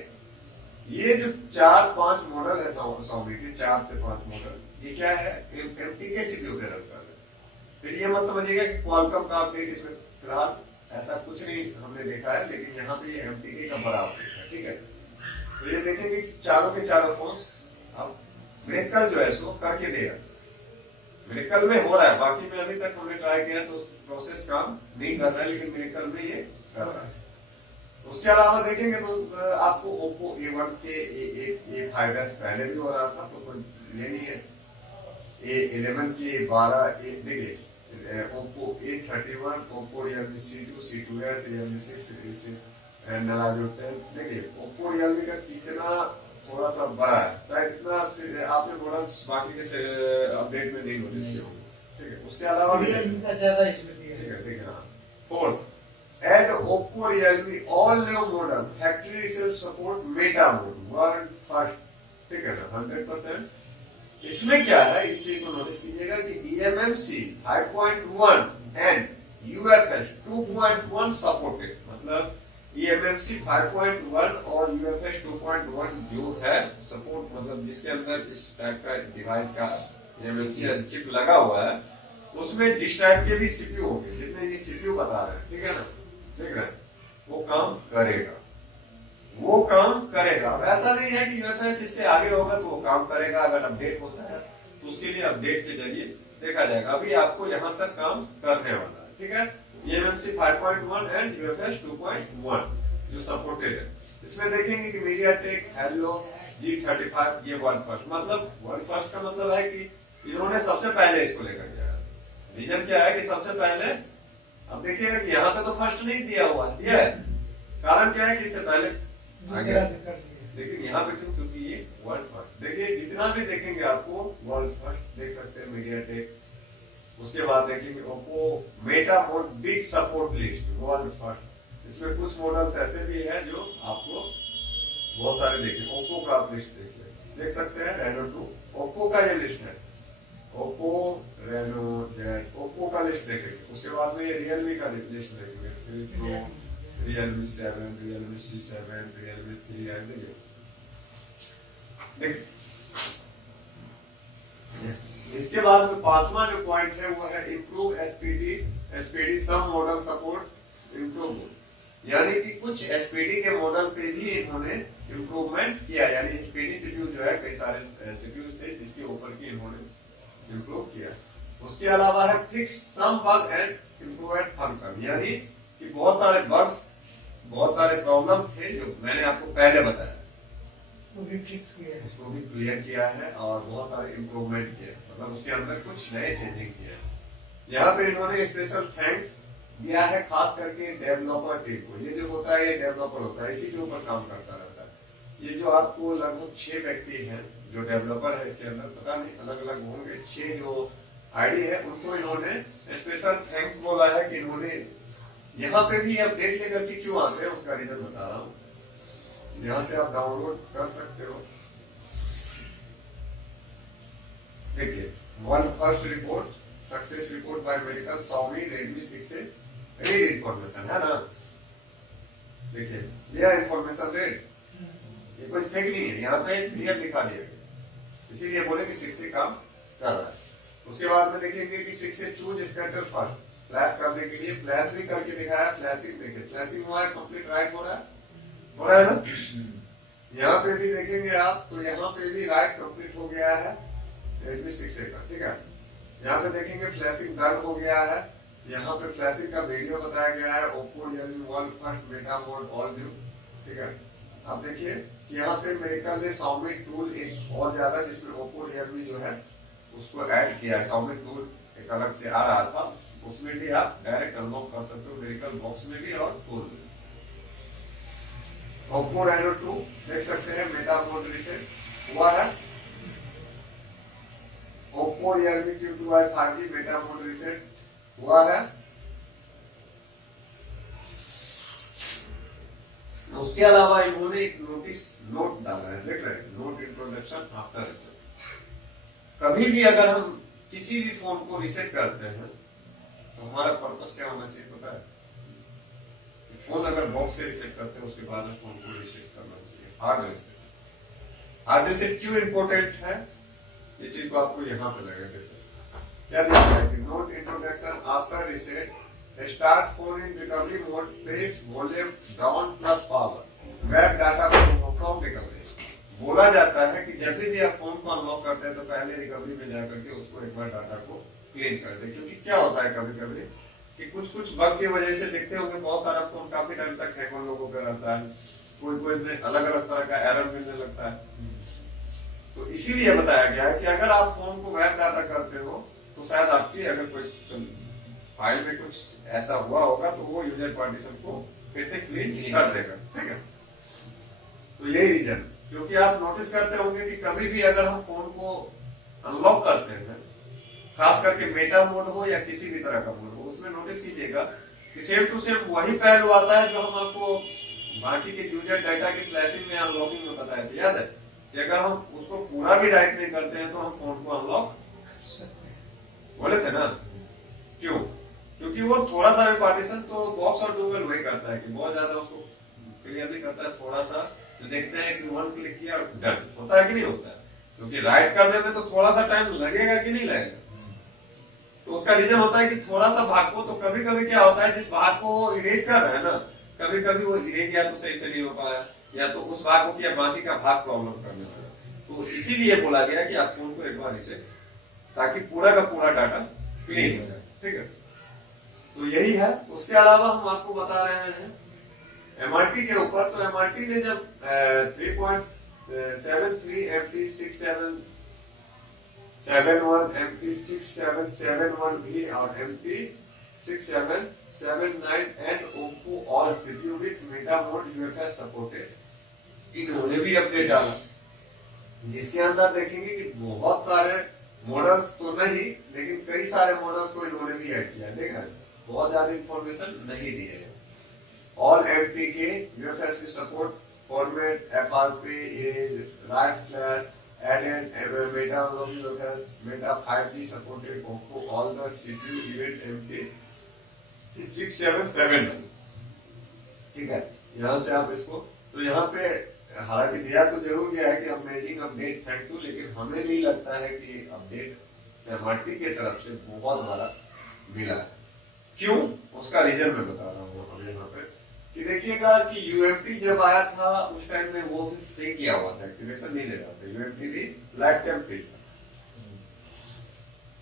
ये जो 4-5 मॉडल है Xiaomi के, 4 से 5 मॉडल, ये क्या है एमटीके सीपीयू पे रन कर रहे हैं। फिर ये मत समझिएगा कि क्वालकॉम का अपडेट इसमें फिलहाल ऐसा कुछ नहीं हमने देखा है, लेकिन यहाँ पे ये एमटीके का बड़ा अपडेट है, ठीक है। तो ये देखेंगे चारों के चारों फोन्स अब मेडिकल जो है इसको करके देगा, मेडिकल में हो रहा है। बाकी में अभी तक हमने ट्राई किया तो प्रोसेस काम नहीं कर रहा है, लेकिन मेडिकल में ये कर रहा है। उसके अलावा देखेंगे तो आपको Oppo A1 के A5s पहले भी हो रहा था, तो कोई ये नहीं है। A11 के 12 देखिए Oppo A31, Oppo Realme C2, C2s, Realme 6, Nalajo 10, देखिए Oppo Realme का कितना थोड़ा सा बड़ा है, शायद इतना आपने मॉडल्स बाकी के अपडेट में नहीं नोटिस किया होंगे, ठीक है। उसके अलावा Realme का ज्यादा इसमें दिया ठीक है, देखिए हाँ। Fourth, add Oppo Realme all new model factory resell support meta mode world first, ठीक है ना, 100%। इसमें क्या है, इस चीज को नोटिस कीजिएगा कि eMMC 5.1 एंड UFS 2.1 सपोर्टेड, मतलब eMMC 5.1 और UFS 2.1 जो है सपोर्ट, मतलब जिसके अंदर इस टाइप का डिवाइस का eMMC चिप लगा हुआ है, उसमें जिस टाइप के भी सीपीयू होंगे, जितने ये सीपीयू बता रहे हैं, ठीक है ना, देख रहे हैं, वो काम करेगा। अब ऐसा नहीं है कि UFS इससे आगे होगा तो वो काम करेगा, अगर अपडेट होता है तो उसके लिए अपडेट के जरिए देखा जाएगा। अभी आपको यहाँ तक काम करने वाला है, ठीक है। eMMC 5.1 एंड UFS 2.1 जो सपोर्टेड है। इसमें देखेंगे कि मीडियाटेक हेलो G35 ये वर्ल्ड फर्स्ट, मतलब वर्ल्ड फर्स्ट का मतलब है कि इन्होंने सबसे पहले इसको लेकर गया। रीजन क्या है कि सबसे पहले, अब देखिएगा कि यहाँ पे तो फर्स्ट नहीं दिया हुआ है, कारण क्या है कि इससे पहले दूसरा भी कर दिया, लेकिन यहाँ पे क्यों, क्योंकि ये वर्ल्ड फर्स्ट। देखिए जितना भी देखेंगे आपको वर्ल्ड फर्स्ट देख सकते हैं मीडियाटेक। उसके बाद देखेंगे Oppo Meta mode big support list world first, इसमें कुछ मॉडल्स ऐसे भी हैं जो आपको बहुत सारे देखिए। ओप्पो का आप लिस्ट देखिए, देख सकते हैं रेनो 2 ओप्पो का ये लिस्ट है, ओप्पो रेनो जेड ओप्पो का लिस्ट देखेंगे। उसके बाद में ये रियलमी का लिस्ट देखेंगे, रियलमी 7, रियलमी C7, रियलमी 3 देखिए। इसके बाद में पांचवा जो पॉइंट है वो है इम्प्रूव एसपीडी सम मॉडल सपोर्ट इम्प्रूव। यानी कि कुछ एसपीडी के मॉडल पे भी इन्होंने इम्प्रूवमेंट किया, यानी एसपीडी सीपीयू जो है कई सारे सीपीयू थे जिसके ऊपर की इन्होंने इम्प्रूव किया। उसके अलावा है fix some bug and improvement function, यानी कि बहुत सारे बग्स, बहुत सारे प्रॉब्लम थे जो मैंने आपको पहले बताया, वो भी फिक्स किया है। उसको भी क्लियर किया है और बहुत सारे इम्प्रूवमेंट किया है, मतलब उसके अंदर कुछ नए चेंजिंग किया है। यहाँ पे इन्होंने स्पेशल थैंक्स दिया है खास करके डेवलपर टीम को। ये जो होता है ये डेवलपर होता है, इसी के ऊपर काम करता रहता है। ये जो आपको लगभग 6 व्यक्ति हैं जो डेवलपर है इसके अंदर, पता नहीं अलग अलग होंगे, 6 जो आईडी है उनको इन्होंने स्पेशल थैंक्स बोला है कि इन्होंने यहाँ पे भी अपडेट लेकर के क्यों आते हैं उसका रीजन बता रहा हूँ। यहाँ से आप डाउनलोड कर सकते हो। देखिए, one first report success report by medical Xiaomi Redmi 6 से रीड इंफॉर्मेशन है ना। देखिए यह इंफॉर्मेशन रेड, ये कोई फेक नहीं है, यहाँ पे क्लियर दिखा दिया गया, इसीलिए बोले कि 6 से काम कर रहा है। उसके बाद में देखेंगे कि 6 से चूज स्कैटर फर्स्ट, फ्लैश करने के लिए फ्लैश भी करके दिखाया, फ्लैशिंग देखिए, फ्लैशिंग हुआ है, कंप्लीट राइट हो रहा है ना। यहाँ पे भी देखेंगे आप तो यहाँ पे भी राइट कंप्लीट हो गया है Redmi 6A का, ठीक है। यहाँ पे देखेंगे फ्लैशिंग डन हो गया है, यहाँ पे फ्लैशिंग का वीडियो बताया गया है, Oppo Realme One first Meta mode all view, ठीक है। अब देखिए यहाँ पे मेडिकल ने Xiaomi टूल एक और ज्यादा जिसमें Oppo Realme जो है उसको ऐड किया है। Xiaomi टूल एक अलग से आ रहा था, उसमें भी आप डायरेक्ट अनलॉक कर सकते हो, मेडिकल बॉक्स में भी और टूल में। Oppo Reno 2 देख सकते हैं मेटा मोड रीसेट हुआ है। Oppo Realme Q2i 5G Meta mode reset हुआ है। उसके अलावा इन्होंने एक नोटिस नोट डाला है, देख रहे हैं, नोट इंट्रोडक्शन आफ्टर रीसेट। कभी भी अगर हम किसी भी फोन को रीसेट करते हैं तो हमारा पर्पस क्या होना चाहिए पता है? फोन अगर बॉक्स से रीसेट करते हैं उसके बाद फोन को रीसेट करना चाहिए, हार्ड रीसेट। हार्ड रीसेट क्यों इम्पोर्टेंट है ये चीज को आपको यहाँ पे लगेगा। क्या दिया है कि note introduction after reset, start phone in recovery mode, place volume down plus power, web data from recovery. बोला जाता है कि जब भी आप फोन को अनलॉक करते हैं तो पहले रिकवरी में जाकर के उसको एक बार डाटा को क्लीन कर दे, क्योंकि क्या होता है कभी कभी कि कुछ बग की वजह से देखते होंगे बहुत सारा फोन काफी टाइम तक हैक उन लोगों पे रहता है, कोई में अलग अलग तरह का एरर मिलने लगता है। तो इसीलिए बताया गया है कि अगर आप फोन को वेब डाटा करते हो तो शायद आपकी अगर कोई फाइल में कुछ ऐसा हुआ होगा तो वो यूजर पार्टीशन को फिर से क्लीन कर देगा, ठीक है। तो यही रीजन, क्योंकि आप नोटिस करते होंगे कि कभी भी अगर हम फोन को अनलॉक करते हैं, खास करके मेटा मोड हो या किसी भी तरह का मोड हो, उसमें नोटिस कीजिएगा कि सेम टू सेम वही पहलू आता है जो हम आपको बाकी के यूजर डाटा की फ्लैशिंग में अनलॉकिंग में बताए थे, याद है कि अगर हम उसको पूरा भी राइट नहीं करते हैं तो हम फोन को अनलॉक बोले थे ना। क्यों? क्योंकि वो थोड़ा सा भी पार्टीशन तो बॉक्स और डूगल वही करता है कि बहुत ज्यादा उसको क्लियर नहीं करता है, थोड़ा सा तो देखते हैं कि वन क्लिक किया और डन होता है कि नहीं होता है, क्योंकि राइट करने में तो थोड़ा सा टाइम लगेगा कि नहीं लगेगा। तो उसका रीजन होता है कि थोड़ा सा भाग को, तो कभी कभी क्या होता है जिस भाग को वो इरेज कर रहे हैं ना, कभी कभी वो इरेज या तो सही से नहीं हो पाया या तो उस भाग को किया बाकी का भाग प्रॉब्लम करने लगा। तो इसीलिए बोला गया कि आप फोन को एक बार रीसेट, ताकि पूरा का पूरा डाटा क्लीन हो जाए, ठीक है। तो यही है। उसके अलावा हम आपको बता रहे हैं MRT के ऊपर। तो MRT ने जब 3.73 MT6771 MT6771V और MT6779 and Oppo all CPU with Meta Mode UFS supported, इन्होंने भी अपडेट डाला जिसके अंदर देखेंगे कि बहुत सारे मॉडल्स तो नहीं लेकिन कई सारे मॉडल्स को इन्होंने भी ऐड किया, देख रहे हैं, बहुत ज्यादा इंफॉर्मेशन नहीं दी है। All MPK UFS with support format FRP is right flash added Meta UFS Meta 5G supported Oppo all the CPU event MT 6771, ठीक है। यहाँ से आप इसको, तो यहाँ पे हालांकि दिया तो जरूर गया है कि अमेजिंग अपडेट थैंक यू, लेकिन हमें नहीं लगता है कि अपडेट MRT के तरफ से बहुत बड़ा मिला है। क्यों? उसका रीजन मैं बता रहा हूँ अब यहाँ पे। कि देखिएगा कि यूएमटी जब आया था उस टाइम में वो भी फ्री किया हुआ था, एक्टिवेशन नहीं ले रहा था, यूएमटी भी लाइफ टाइम फ्री था।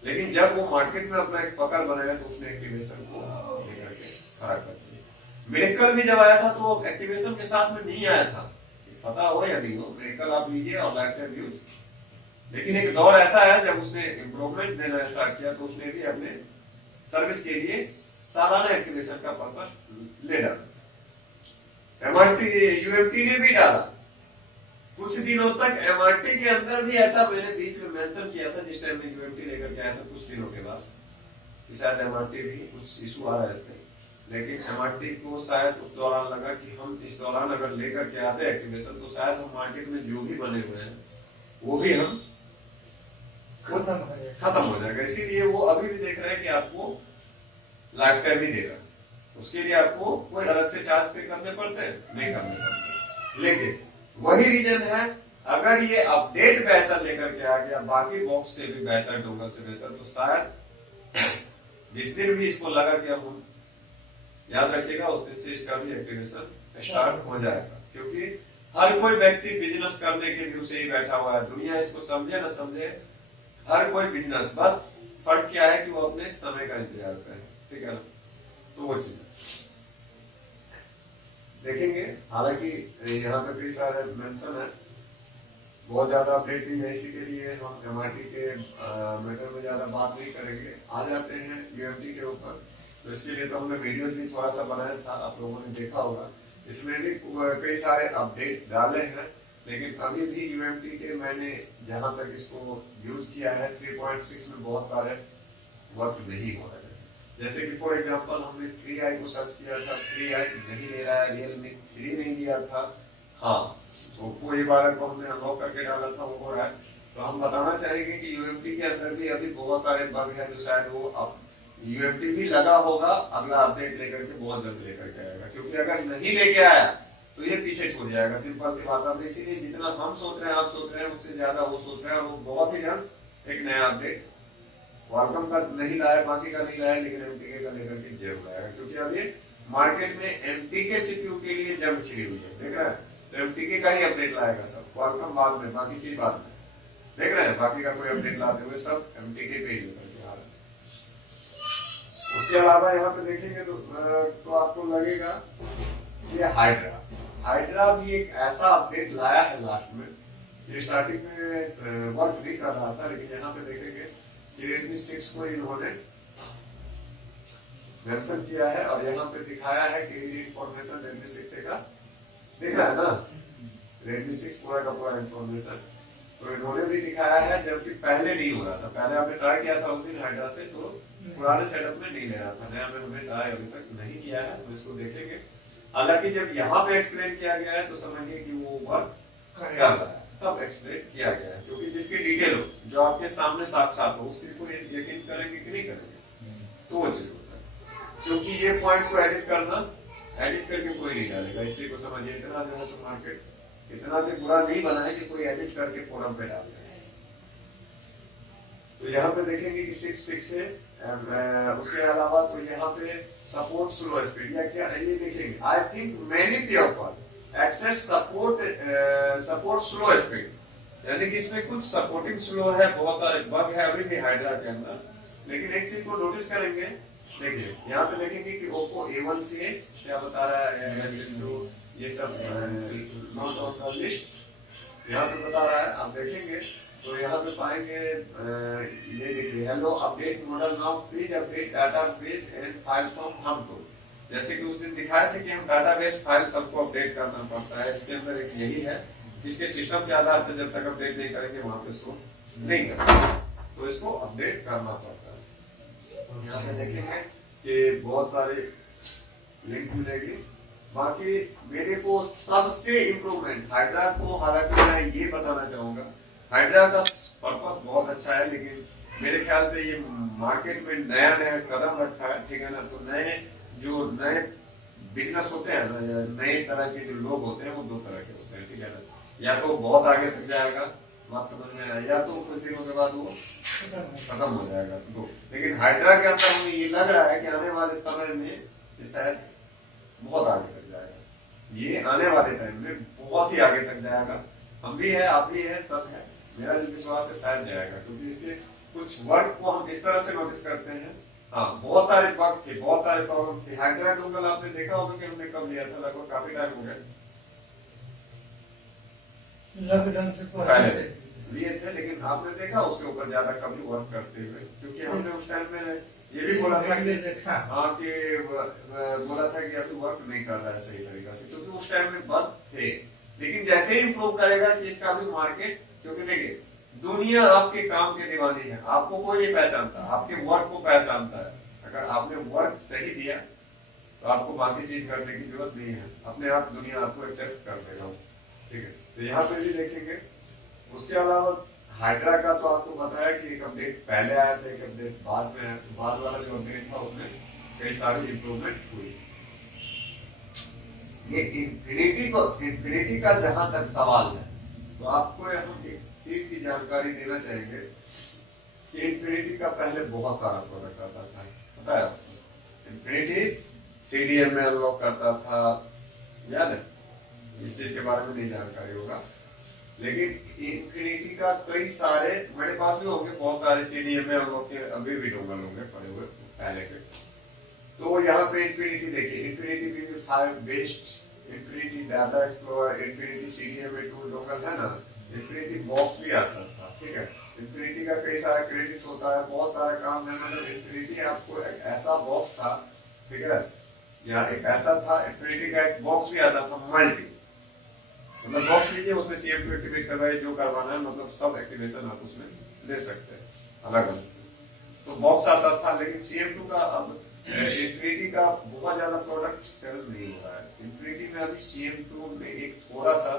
लेकिन जब वो मार्केट में अपना एक पकड़ बनाया तो उसने एक्टिवेशन को लेकर के खड़ा कर दिया। मिरेकल भी जब आया था तो एक्टिवेशन के साथ में नहीं आया था, पता हो या नहीं हो, मिरेकल आप लीजिए और लाइफ टाइम यूज। लेकिन एक दौर ऐसा है जब उसने इम्प्रूवमेंट देना स्टार्ट किया तो उसने भी अपने सर्विस के लिए सालाना एक्टिवेशन का पर्पस ले डाला। एमआरटी यूएमटी ने भी डाला। कुछ दिनों तक एमआरटी के अंदर भी ऐसा मैंने बीच में मेंशन किया था जिस टाइम में यूएमटी लेकर के आया था, कुछ दिनों के बाद कि शायद एमआरटी भी कुछ इशू आ रहे थे, लेकिन एमआरटी को शायद उस दौरान लगा कि हम इस दौरान अगर लेकर के आते एक्टिवेशन तो शायद हम मार्केट में जो भी बने हुए हैं वो भी हम खत्म हो जाएगा। इसीलिए वो अभी भी देख रहे हैं कि आपको लाइफ टाइम ही देगा, उसके लिए आपको कोई अलग से चार्ज पे करने पड़ते हैं, नहीं करने पड़ते। लेकिन वही रीजन है, अगर ये अपडेट बेहतर लेकर के आ गया, बाकी बॉक्स से भी बेहतर, डोंगल से बेहतर, तो शायद जिस दिन भी इसको लगा कि अब हम याद रखिएगा उस दिन से इसका भी एक्टिवेशन स्टार्ट हो जाएगा। क्योंकि हर कोई व्यक्ति बिजनेस करने के व्यू से ही बैठा हुआ है, दुनिया इसको समझे ना समझे, हर कोई बिजनेस, बस फर्क क्या है कि वो अपने समय का इंतजार करे, ठीक है ना। तो वो चीज देखेंगे। हालांकि यहाँ पे कई सारे मेंशन है, बहुत ज्यादा अपडेट नहीं है, इसी के लिए हम एमआरटी के मैटर में ज्यादा बात नहीं करेंगे, आ जाते हैं यूएमटी के ऊपर। तो इसके लिए तो हमने वीडियो भी थोड़ा सा बनाया था, आप लोगों ने देखा होगा, इसमें भी कई सारे अपडेट डाले हैं। लेकिन अभी भी यूएमटी के मैंने जहां तक इसको यूज किया है 3.6 में बहुत सारे वर्क नहीं हो रहे हैं। जैसे कि फॉर एग्जांपल हमने 3i को सर्च किया था, 3i नहीं ले रहा है, रियलमी 3 नहीं दिया था, हाँ ओप्पो A12 को हमने अनलॉक करके डाला था, वो हो रहा है। तो हम बताना चाहेंगे कि यूएमटी के अंदर भी अभी बहुत सारे बग है जो शायद वो अब यूएमटी भी लगा होगा अगला अपडेट लेकर के बहुत जल्द लेकर के आएगा। क्योंकि अगर नहीं लेके आया तो ये पीछे छूट जाएगा, सिंपल सी बात है। इसीलिए जितना हम सोच रहे हैं, आप सोच रहे हैं, उससे ज्यादा वो सोच रहे हैं, और वो बहुत ही जल्द एक नया अपडेट क्वालकॉम का नहीं लाया, बाकी का नहीं लाया, लेकिन एमटीके का लेकर के जरूर आएगा। क्योंकि अब ये मार्केट में एमटीके सीपीयू के लिए जंग छिड़ी हुई है, देख रहे हैं। तो एमटीके का ही अपडेट लाएगा सब, क्वालकॉम बाद में, बाकी चीज बाद में, देख रहे हैं। बाकी का कोई अपडेट लाते हुए सब एमटीके पे ही लेकर के आ रहे हैं। उसके अलावा यहाँ पे देखेंगे तो आपको लगेगा ये हाइड्रा भी एक ऐसा अपडेट लाया है लास्ट में, ये स्टार्टिंग में वर्क नहीं कर रहा था, लेकिन यहाँ पे देखेंगे कि Redmi 6 को इन्होंने मेंशन किया है और यहाँ पे दिखाया है कि ये इंफॉर्मेशन Redmi 6 का दिख रहा है ना, Redmi 6 पूरा का पूरा इंफॉर्मेशन तो इन्होंने भी दिखाया है, जबकि पहले नहीं हो रहा था। पहले आपने ट्राई किया था उस दिन हाइड्रा से, तो पुराने सेटअप में नहीं ले रहा था, नया में हमने ट्राई अभी तक नहीं किया है, तो इसको देखेंगे। हालांकि जब यहाँ पे एक्सप्लेन किया गया है तो समझिए कि वो वर्क कर रहा है, तब एक्सप्लेन किया गया है। क्योंकि जिसकी डिटेल हो, जो आपके सामने साक्षात हो, उस चीज को यकीन करेंगे कि नहीं करेंगे, तो वो चीज होता है। क्योंकि ये पॉइंट को एडिट करके कोई नहीं डालेगा, इस चीज को समझिए। इतना जो है सो मार्केट इतना भी बुरा नहीं बना है कि कोई एडिट करके फोरम पे डाल दे। तो यहाँ पे देखेंगे कि 6 है, उसके अलावा तो यहाँ पे सपोर्ट स्लो स्पीड या क्या ये देखेंगे। I think many people access support slow speed, यानी कि इसमें कुछ सपोर्टिंग स्लो है, बहुत सारे बग है अभी भी हाइड्रा के अंदर। लेकिन एक चीज को नोटिस करेंगे, देखिए यहाँ पे देखेंगे कि ओप्पो A1 के क्या बता रहा है, ये सब नॉट ऑन द लिस्ट यहाँ पे बता रहा है। आप देखेंगे तो यहाँ पे पाएंगे ये देखिए, hello update model now please update database and file from हम टू। जैसे कि उस दिन दिखाया था कि हम डाटाबेस फाइल सबको अपडेट करना पड़ता है, इसके अंदर एक यही है, इसके सिस्टम के आधार पर जब तक अपडेट नहीं करेंगे वहां पे इसको नहीं करेंगे, तो इसको अपडेट करना पड़ता है। यहाँ पे देखेंगे कि बहुत सारे लिंक मिलेगी। बाकी मेरे को सबसे इम्प्रूवमेंट हाइड्रा को, हालांकि मैं ये बताना चाहूंगा हाइड्रा का पर्पस बहुत अच्छा है, लेकिन मेरे ख्याल से ये मार्केट में नया कदम रखा है, ठीक है ना। तो नए बिजनेस होते हैं ना, नए तरह के जो लोग होते हैं वो दो तरह के होते हैं, ठीक है ना। या तो बहुत आगे तक जाएगा, बात समझ में आया, या तो कुछ दिनों के बाद वो खत्म हो जाएगा। तो लेकिन हाइड्रा के अंदर हमें ये लग रहा है कि आने वाले समय में शायद बहुत आगे तक जाएगा। ये आने वाले टाइम में बहुत ही आगे तक जाएगा। हम भी है, आप भी है, तब है, मेरा जो विश्वास है शायद जाएगा, क्योंकि इसके कुछ वर्क को हम इस तरह से नोटिस करते हैं। हाँ, बहुत सारे बग थे, बहुत सारे प्रॉब्लम थे। हाइड्रा डोंगल आपने देखा होगा कि हमने कब लिया था, लगभग काफी टाइम हो गया, लॉकडाउन से पहले पहले से लिए थे, लेकिन आपने देखा उसके ऊपर ज्यादा कभी वर्क करते हुए, क्योंकि हमने उस टाइम में ये भी बोला था कि देखा। हाँ कि बोला था कि अभी वर्क नहीं कर रहा है सही तरीका से, क्योंकि उस टाइम में बग थे। लेकिन जैसे ही इम्प्रूव करेगा कि इसका भी मार्केट, क्योंकि देखिए दुनिया आपके काम के दीवानी है, आपको कोई नहीं पहचानता, आपके वर्क को पहचानता है। अगर आपने वर्क सही दिया तो आपको बाकी चीज करने की जरूरत नहीं है, अपने आप दुनिया आपको एक्सेप्ट कर देगा। ठीक है, तो यहाँ पे भी देखेंगे। उसके अलावा हाइड्रा का तो आपको बताया कि एक अपडेट पहले आया था, एक अपडेट बाद में आया। बाद वाला जो अपडेट था उसमें कई सारी इंप्रूवमेंट हुई। ये इन्फिनिटी का जहां तक सवाल है, तो आपको हम एक चीज की जानकारी देना चाहेंगे कि इन्फिनिटी का पहले बहुत सारा प्रोडक्ट आता था, पता है आपको? इन्फिनिटी सीडीएम में अनलॉक करता था, याद है? इस चीज के बारे में नहीं जानकारी होगा, लेकिन इन्फिनिटी का कई सारे मेरे पास भी होंगे, बहुत सारे सीडीएम में अनलॉक के अभी भी डोंगल होंगे पड़े हुए पहले के। तो यहाँ पे इन्फिनिटी देखिए, infinity VV5 based, infinity data explorer, infinity CDM में टूल डोंगल है ना, इन्फिनिटी बॉक्स भी आता था। ठीक है, इन्फिनिटी का कई सारा क्रेडिट होता है, बहुत सारा काम है। मतलब इन्फिनिटी आपको एक ऐसा बॉक्स था, ठीक है, या एक ऐसा था, इन्फिनिटी का एक बॉक्स भी आता था मल्टी, मतलब बॉक्स लीजिए, उसमें CM2 एक्टिवेट करवाइए, जो करवाना है, मतलब सब एक्टिवेशन आप उसमें ले सकते हैं अलग अलग। तो बॉक्स आता था, लेकिन CM2 का अब इन्फिनिटी का बहुत ज्यादा प्रोडक्ट सेल नहीं हो रहा है। इन्फिनिटी में अभी CM2 में एक थोड़ा सा,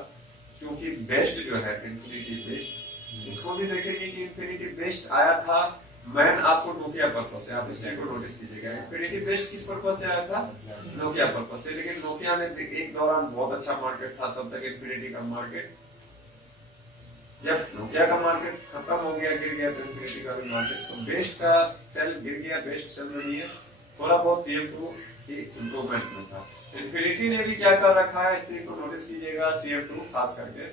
क्योंकि बेस्ट जो है इन्फिनिटी बेस्ट, इसको भी देखेंगे कि इन्फिनिटी बेस्ट आया था मैन आपको नोकिया पर्पज से, आप इस चीज को नोटिस कीजिएगा। इन्फिनिटी बेस्ट किस पर्पज से आया था? नोकिया पर्पज से। लेकिन नोकिया में एक दौरान बहुत अच्छा मार्केट था, तब तक इन्फिनिटी का मार्केट, जब नोकिया का मार्केट खत्म हो गया, गिर गया, तो इन्फिनिटी का भी मार्केट, तो बेस्ट का सेल गिर गया, बेस्ट सेल नहीं है, थोड़ा बहुत CM2 की इम्प्रूवमेंट में था। इन्फिनिटी ने भी क्या कर रखा है, इस चीज को नोटिस कीजिएगा, CM2 खास करके,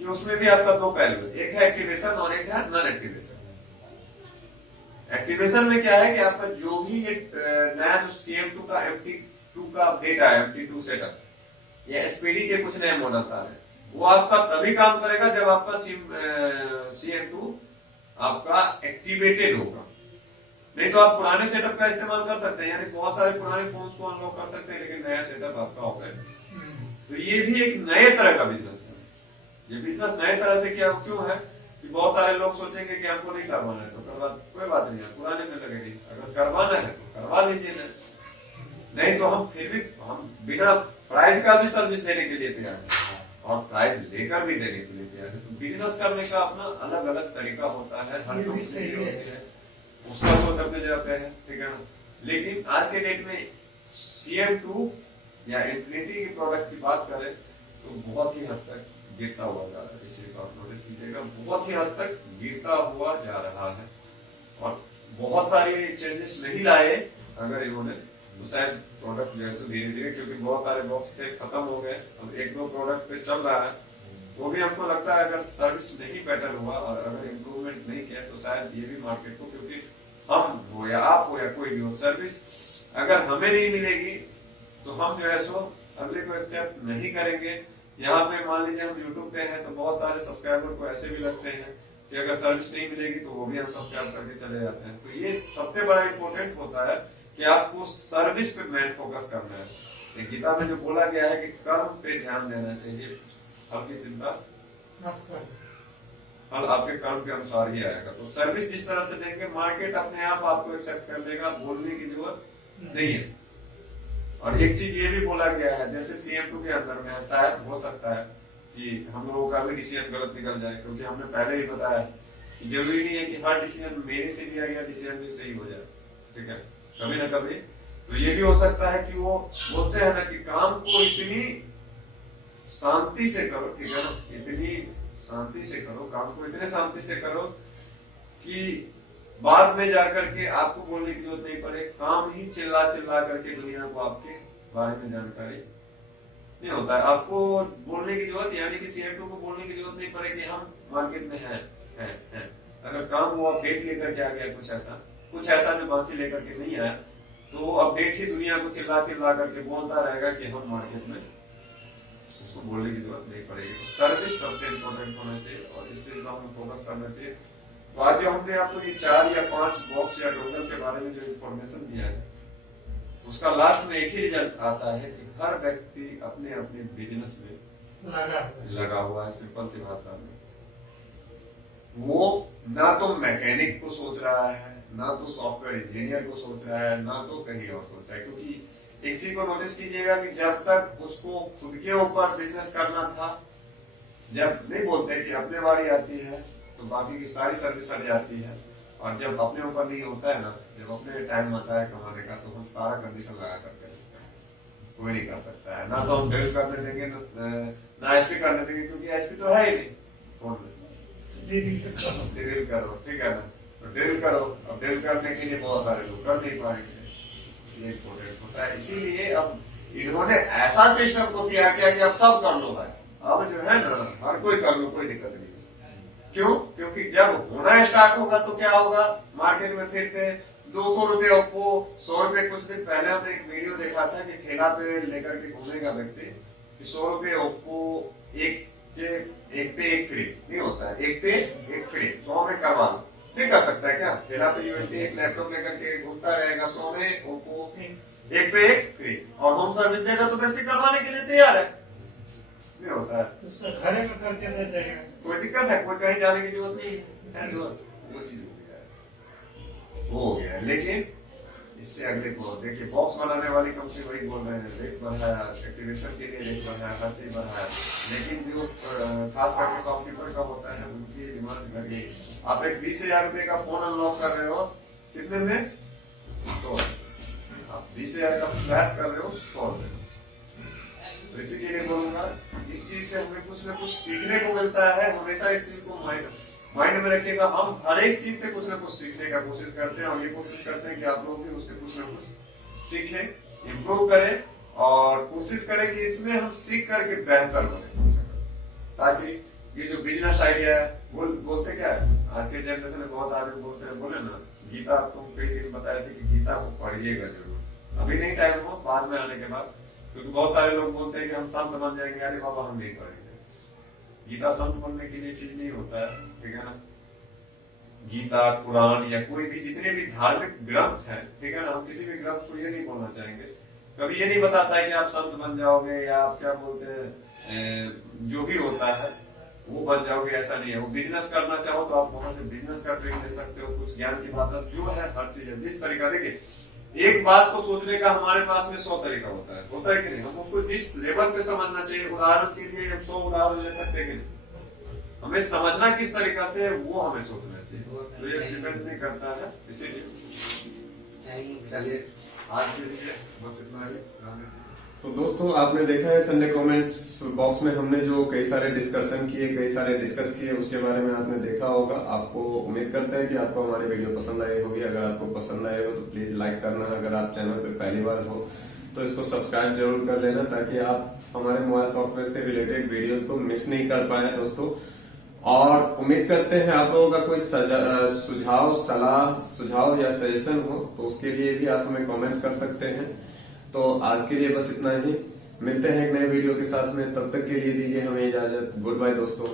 कि उसमें भी आपका दो पहलू है, एक है एक्टिवेशन और एक है नॉन एक्टिवेशन। एक्टिवेशन में क्या है कि आपका जो भी ये नया जो CM2 का MT2 का अपडेट आया, MT2 सेटअप या SPD के कुछ नए मॉडल आ रहे हैं, वो आपका तभी काम करेगा जब आपका CM2 आपका एक्टिवेटेड होगा। नहीं तो आप पुराने सेटअप का इस्तेमाल कर सकते हैं, यानी बहुत सारे पुराने फोन्स को अनलॉक कर सकते हैं, लेकिन नया सेटअप आपका ऑफलाइन। तो ये भी एक नए तरह का बिजनेस है। ये बिजनेस नए तरह से क्या क्यों है कि बहुत सारे लोग सोचेंगे कि हमको नहीं करवाना है तो करवा, कोई बात नहीं है, पुराने में लगेगी, अगर करवाना है तो करवा लीजिए ना, नहीं तो हम फिर भी हम बिना प्राइस का भी सर्विस देने के लिए तैयार है और प्राइस लेकर भी देने के लिए तैयार है। तो बिजनेस करने का अपना अलग अलग तरीका होता है, हर ये भी सही कंपनी है, उसका सोच अपने जगह पे है, ठीक है ना। लेकिन आज के डेट में CM2 या इन्फिनिटी की प्रोडक्ट की बात करें तो बहुत ही हद तक गिरता हुआ जा रहा है, इस चीज को आप नोटिस कीजिएगा, बहुत ही हद तक गिरता हुआ जा रहा है और बहुत सारे चेंजेस नहीं लाए अगर इन्होंने, तो शायद प्रोडक्ट जो है धीरे धीरे, क्योंकि बहुत सारे बॉक्स थे खत्म हो गए, अब एक दो प्रोडक्ट पे चल रहा है, वो भी हमको लगता है अगर सर्विस नहीं बेटर हुआ और अगर इम्प्रूवमेंट नहीं किया तो शायद ये भी मार्केट को, क्योंकि हम हो या आप हो या कोई भी हो, सर्विस अगर हमें नहीं मिलेगी तो हम जो है सो अगले को एक्सेप्ट नहीं करेंगे। यहाँ पे मान लीजिए हम YouTube पे हैं तो बहुत सारे सब्सक्राइबर को ऐसे भी लगते हैं कि अगर सर्विस नहीं मिलेगी तो वो भी हम सब्सक्राइब करके चले जाते हैं। तो ये सबसे बड़ा इंपॉर्टेंट होता है कि आपको सर्विस पे मेन फोकस करना है। गीता में जो बोला गया है कि कर्म पे ध्यान देना चाहिए, आपकी चिंता मत करो, फल आपके कर्म के अनुसार ही आएगा। तो सर्विस जिस तरह से देंगे मार्केट अपने आप आपको एक्सेप्ट कर लेगा, बोलने की जरूरत नहीं है। और एक चीज ये भी बोला गया है, जैसे CM2 के अंदर में शायद हो सकता है कि हम लोगों का भी डिसीजन गलत निकल जाए, क्योंकि हमने पहले ही बताया कि जरूरी नहीं है कि हर डिसीजन मेरे से लिया गया डिसीजन भी सही हो जाए, ठीक है, कभी ना कभी। तो ये भी हो सकता है कि वो बोलते हैं ना कि काम को इतनी शांति से करो, ठीक है ना, इतनी शांति से करो, काम को इतने शांति से करो कि बाद में जाकर के आपको बोलने की जरूरत नहीं पड़े, काम ही चिल्ला चिल्ला करके दुनिया को आपके बारे में जानकारी नहीं होता है। आपको बोलने की जरूरत, यानी कि CM2 को बोलने की जरूरत नहीं पड़ेगी हम मार्केट में हैं। अगर काम वो अपडेट लेकर के आ गया कुछ ऐसा जो बाकी लेकर के नहीं आया, तो अपडेट ही दुनिया को चिल्ला चिल्ला करके बोलता रहेगा कि हम मार्केट में, उसको बोलने की जरूरत नहीं पड़ेगी। सर्विस सबसे इम्पोर्टेंट होना चाहिए और इस चीज पर हमें फोकस करना चाहिए। तो आज जो हमने आपको ये 4 या 5 बॉक्स या डोंगल के बारे में जो इन्फॉर्मेशन दिया है, उसका लास्ट में एक ही रिजल्ट आता है कि हर व्यक्ति अपने अपने बिजनेस में लगा हुआ है। सिंपल सी बात है, वो ना तो मैकेनिक को सोच रहा है, ना तो सॉफ्टवेयर इंजीनियर को सोच रहा है, ना तो कहीं और सोच रहा है। क्योंकि एक चीज को नोटिस कीजिएगा कि जब तक उसको खुद के ऊपर बिजनेस करना था, जब नहीं बोलते कि अपने बारी आती है तो बाकी की सारी सर्विस हट जाती है, और जब अपने ऊपर नहीं होता है ना, जब अपने टाइम आता है कमाने का, तो हम सारा कंडीशन लगा करके कोई नहीं कर सकता है। ना तो हम ड्रिल करने देंगे, ना एचपी करने देंगे, क्योंकि एचपी तो है ही नहीं। फोन में ड्रिल करो, ठीक है ना, तो ड्रिल करो। अब ड्रिल करने के लिए बहुत सारे लोग कर नहीं पाएंगे, ये इम्पोर्टेंट होता है। इसीलिए अब इन्होंने ऐसा सिस्टम को दिया कि अब सब कर लो भाई, अब जो है ना हर कोई कर लो, कोई दिक्कत नहीं। क्यों? क्योंकि जब होना स्टार्ट होगा तो क्या होगा, मार्केट में फिर से 200 रुपए ओप्पो, 100 रुपए। कुछ दिन पहले हमने एक वीडियो देखा था कि ठेला पे लेकर के घूमेगा व्यक्ति, 100 रुपए ओप्पो एक पे एक फ्री नहीं होता है, एक पे एक फ्री, 100 में करवा लो। नहीं कर सकता है क्या? ठेला पे यूएनटी एक लैपटॉप लेकर के घूमता रहेगा, 100 में ओप्पो एक पे एक फ्री, और होम सर्विस देगा तो व्यक्ति करवाने के लिए तैयार है। नहीं होता है, उसका घरे में करके दे देगा, कोई दिक्कत है? कोई कहीं जाने की जरूरत नहीं है, वो चीज हो गया है। लेकिन इससे अगले को देखिए, बॉक्स बनाने वाली कंपनी वही बोल रहे हैं, रेट बढ़ाया, एक्टिवेशन के लिए रेट बढ़ाया, हर चीज बढ़ाया, लेकिन जो खास करके शॉपकीपर का होता है उनकी डिमांड घट गई। आप एक 20,000 रुपए का फोन अनलॉक कर रहे हो कितने में? 100। आप 20,000 का फ्लैश कर रहे हो 100 में। तो इसी के लिए बोलूंगा, इस चीज से हमें कुछ ना कुछ सीखने को मिलता है। हमेशा इस चीज को माइंड में रखिएगा। हम हर एक चीज से कुछ ना कुछ सीखने का कोशिश करते हैं, और ये कोशिश करते हैं कि आप लोग भी उससे कुछ ना कुछ सीखें, इम्प्रूव करें, और कोशिश करें कि इसमें हम सीख करके बेहतर बने, ताकि ये जो बिजनेस आइडिया है, बोलते क्या है आज के जनरेशन में, बहुत आदमी बोलते हैं, बोले ना गीता, आपको कई दिन बताए थे कि गीता को पढ़िएगा जरूर, अभी नहीं टाइम हो, बाद में आने के बाद। क्योंकि बहुत सारे लोग बोलते हैं कि हम संत बन जाएंगे, अरे बाबा हम नहीं पढ़ेंगे। गीता संत बनने के लिए चीज नहीं होता है, ठीक है ना। गीता, कुरान या कोई भी जितने भी धार्मिक ग्रंथ हैं, ठीक है ना, हम किसी भी ग्रंथ को ये नहीं बोलना चाहेंगे, कभी ये नहीं बताता है कि आप संत बन जाओगे, या आप क्या बोलते हैं जो भी होता है वो बन जाओगे, ऐसा नहीं है। वो बिजनेस करना चाहो तो आप वहां से बिजनेस का ट्रेनिंग ले सकते हो। कुछ ज्ञान की बात जो है, हर चीज है, जिस तरीका, देखिए एक बात को सोचने का हमारे पास में 100 तरीका होता है कि नहीं। हम उसको जिस लेवल पे समझना चाहिए, उदाहरण के लिए हम 100 उदाहरण ले सकते हैं कि नहीं, हमें समझना किस तरीका से वो हमें सोचना चाहिए, तो ये डिपेंड नहीं करता है। इसीलिए चलिए आज के लिए बस इतना ही। तो दोस्तों, आपने देखा है संडे कमेंट्स बॉक्स में हमने जो कई सारे डिस्कशन किए, कई सारे डिस्कस किए, उसके बारे में आपने देखा होगा। आपको उम्मीद करते हैं कि आपको हमारी वीडियो पसंद आई होगी। अगर आपको पसंद आए हो तो प्लीज लाइक करना। अगर आप चैनल पे पहली बार हो तो इसको सब्सक्राइब जरूर कर लेना, ताकि आप हमारे मोबाइल सॉफ्टवेयर से रिलेटेड वीडियोज को मिस नहीं कर पाए दोस्तों। और उम्मीद करते हैं आप लोगों का कोई सुझाव, सलाह, सुझाव या सजेशन हो तो उसके लिए भी आप हमें कमेंट कर सकते हैं। तो आज के लिए बस इतना ही, मिलते हैं एक नए वीडियो के साथ में, तब तक के लिए दीजिए हमें इजाजत। गुड बाय दोस्तों।